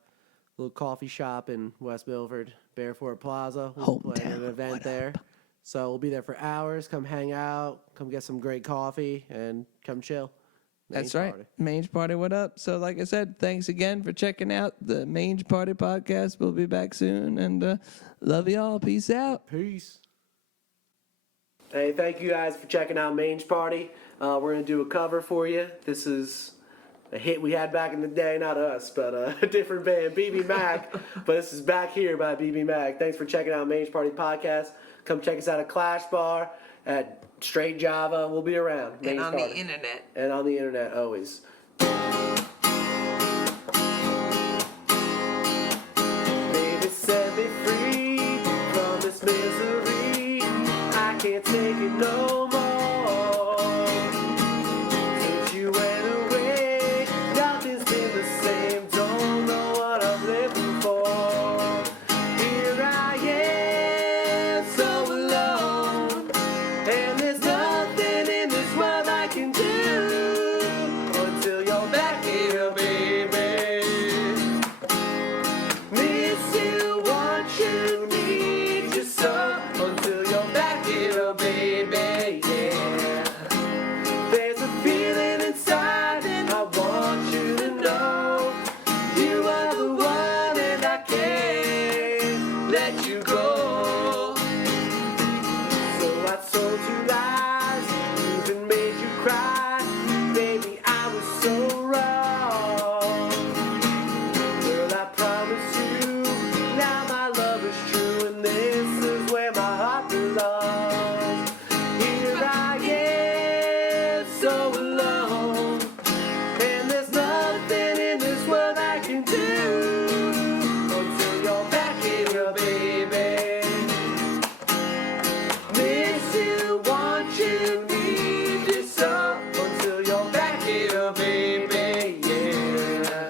coffee shop in West Milford, Bearfort Plaza. We'll play an event there. So we'll be there for hours. Come hang out, come get some great coffee, and come chill. That's right. Mange Party, what up? So like I said, thanks again for checking out the Mange Party Podcast. We'll be back soon, and love y'all. Peace out. Peace. Hey, thank you guys for checking out Mange Party. We're going to do a cover for you. This is a hit we had back in the day, not us, but a different band, BB Mac. But this is Back Here by BB Mac. Thanks for checking out Mange Party Podcast. Come check us out at Clash Bar, at Straight Java. We'll be around. And on the internet. And on the internet, always. Baby, set me free from this misery. I can't take it no more. Since you went away, nothing's been the same. Don't know what I'm living for. Here I am, so alone, and there's nothing in this world I can do until you're back here, baby. Miss you, want you, need you so until you're back here, baby. Yeah. There's a feeling inside, and I want you to know you are the one, and I can't let you go. So I told you lies, even made you cry. Baby, I was so wrong. Girl, I promise you, now my love is true, and this is where my heart belongs. Here I am, so alone, and there's nothing in this world I can do until you're back here, baby. Miss you, want you, need you so until you're back here, baby. Yeah.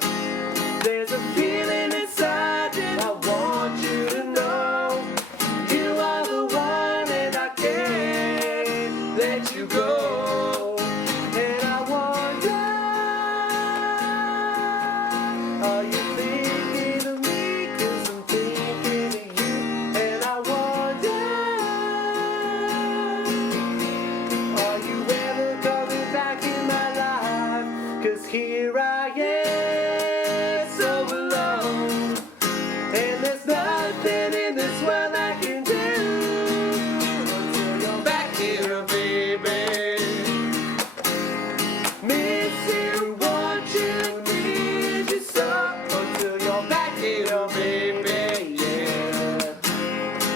There's a feeling inside, and I want you to know you are the one, and I can't let you go. And I wonder, are you thinking of me? 'Cause I'm thinking of you. And I wonder, are you ever coming back in my life? 'Cause here I am, so alone, and there's nothing in this world I can do until you're back here, baby. Miss you, want you, need you so until you're back here, baby. Yeah.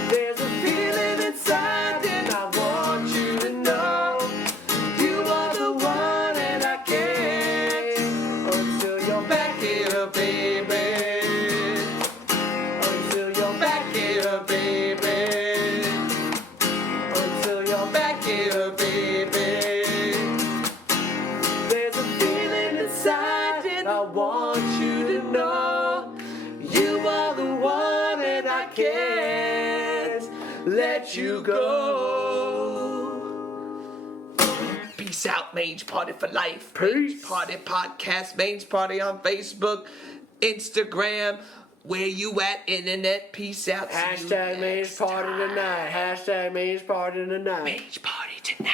There's a feeling inside, and I want you to know you are the one, and I can't until you're back here, baby. Until you're back here, baby. Until you're back here, baby. There's a feeling inside, and I want you to know you are the one, and I can't let you go. Peace out, Mange Party for life. Peace. Mange Party Podcast, Mange Party on Facebook, Instagram. Where you at, internet? Peace out. See you Hashtag Mange next Party time. tonight. Hashtag Mange Party tonight. Mange Party tonight.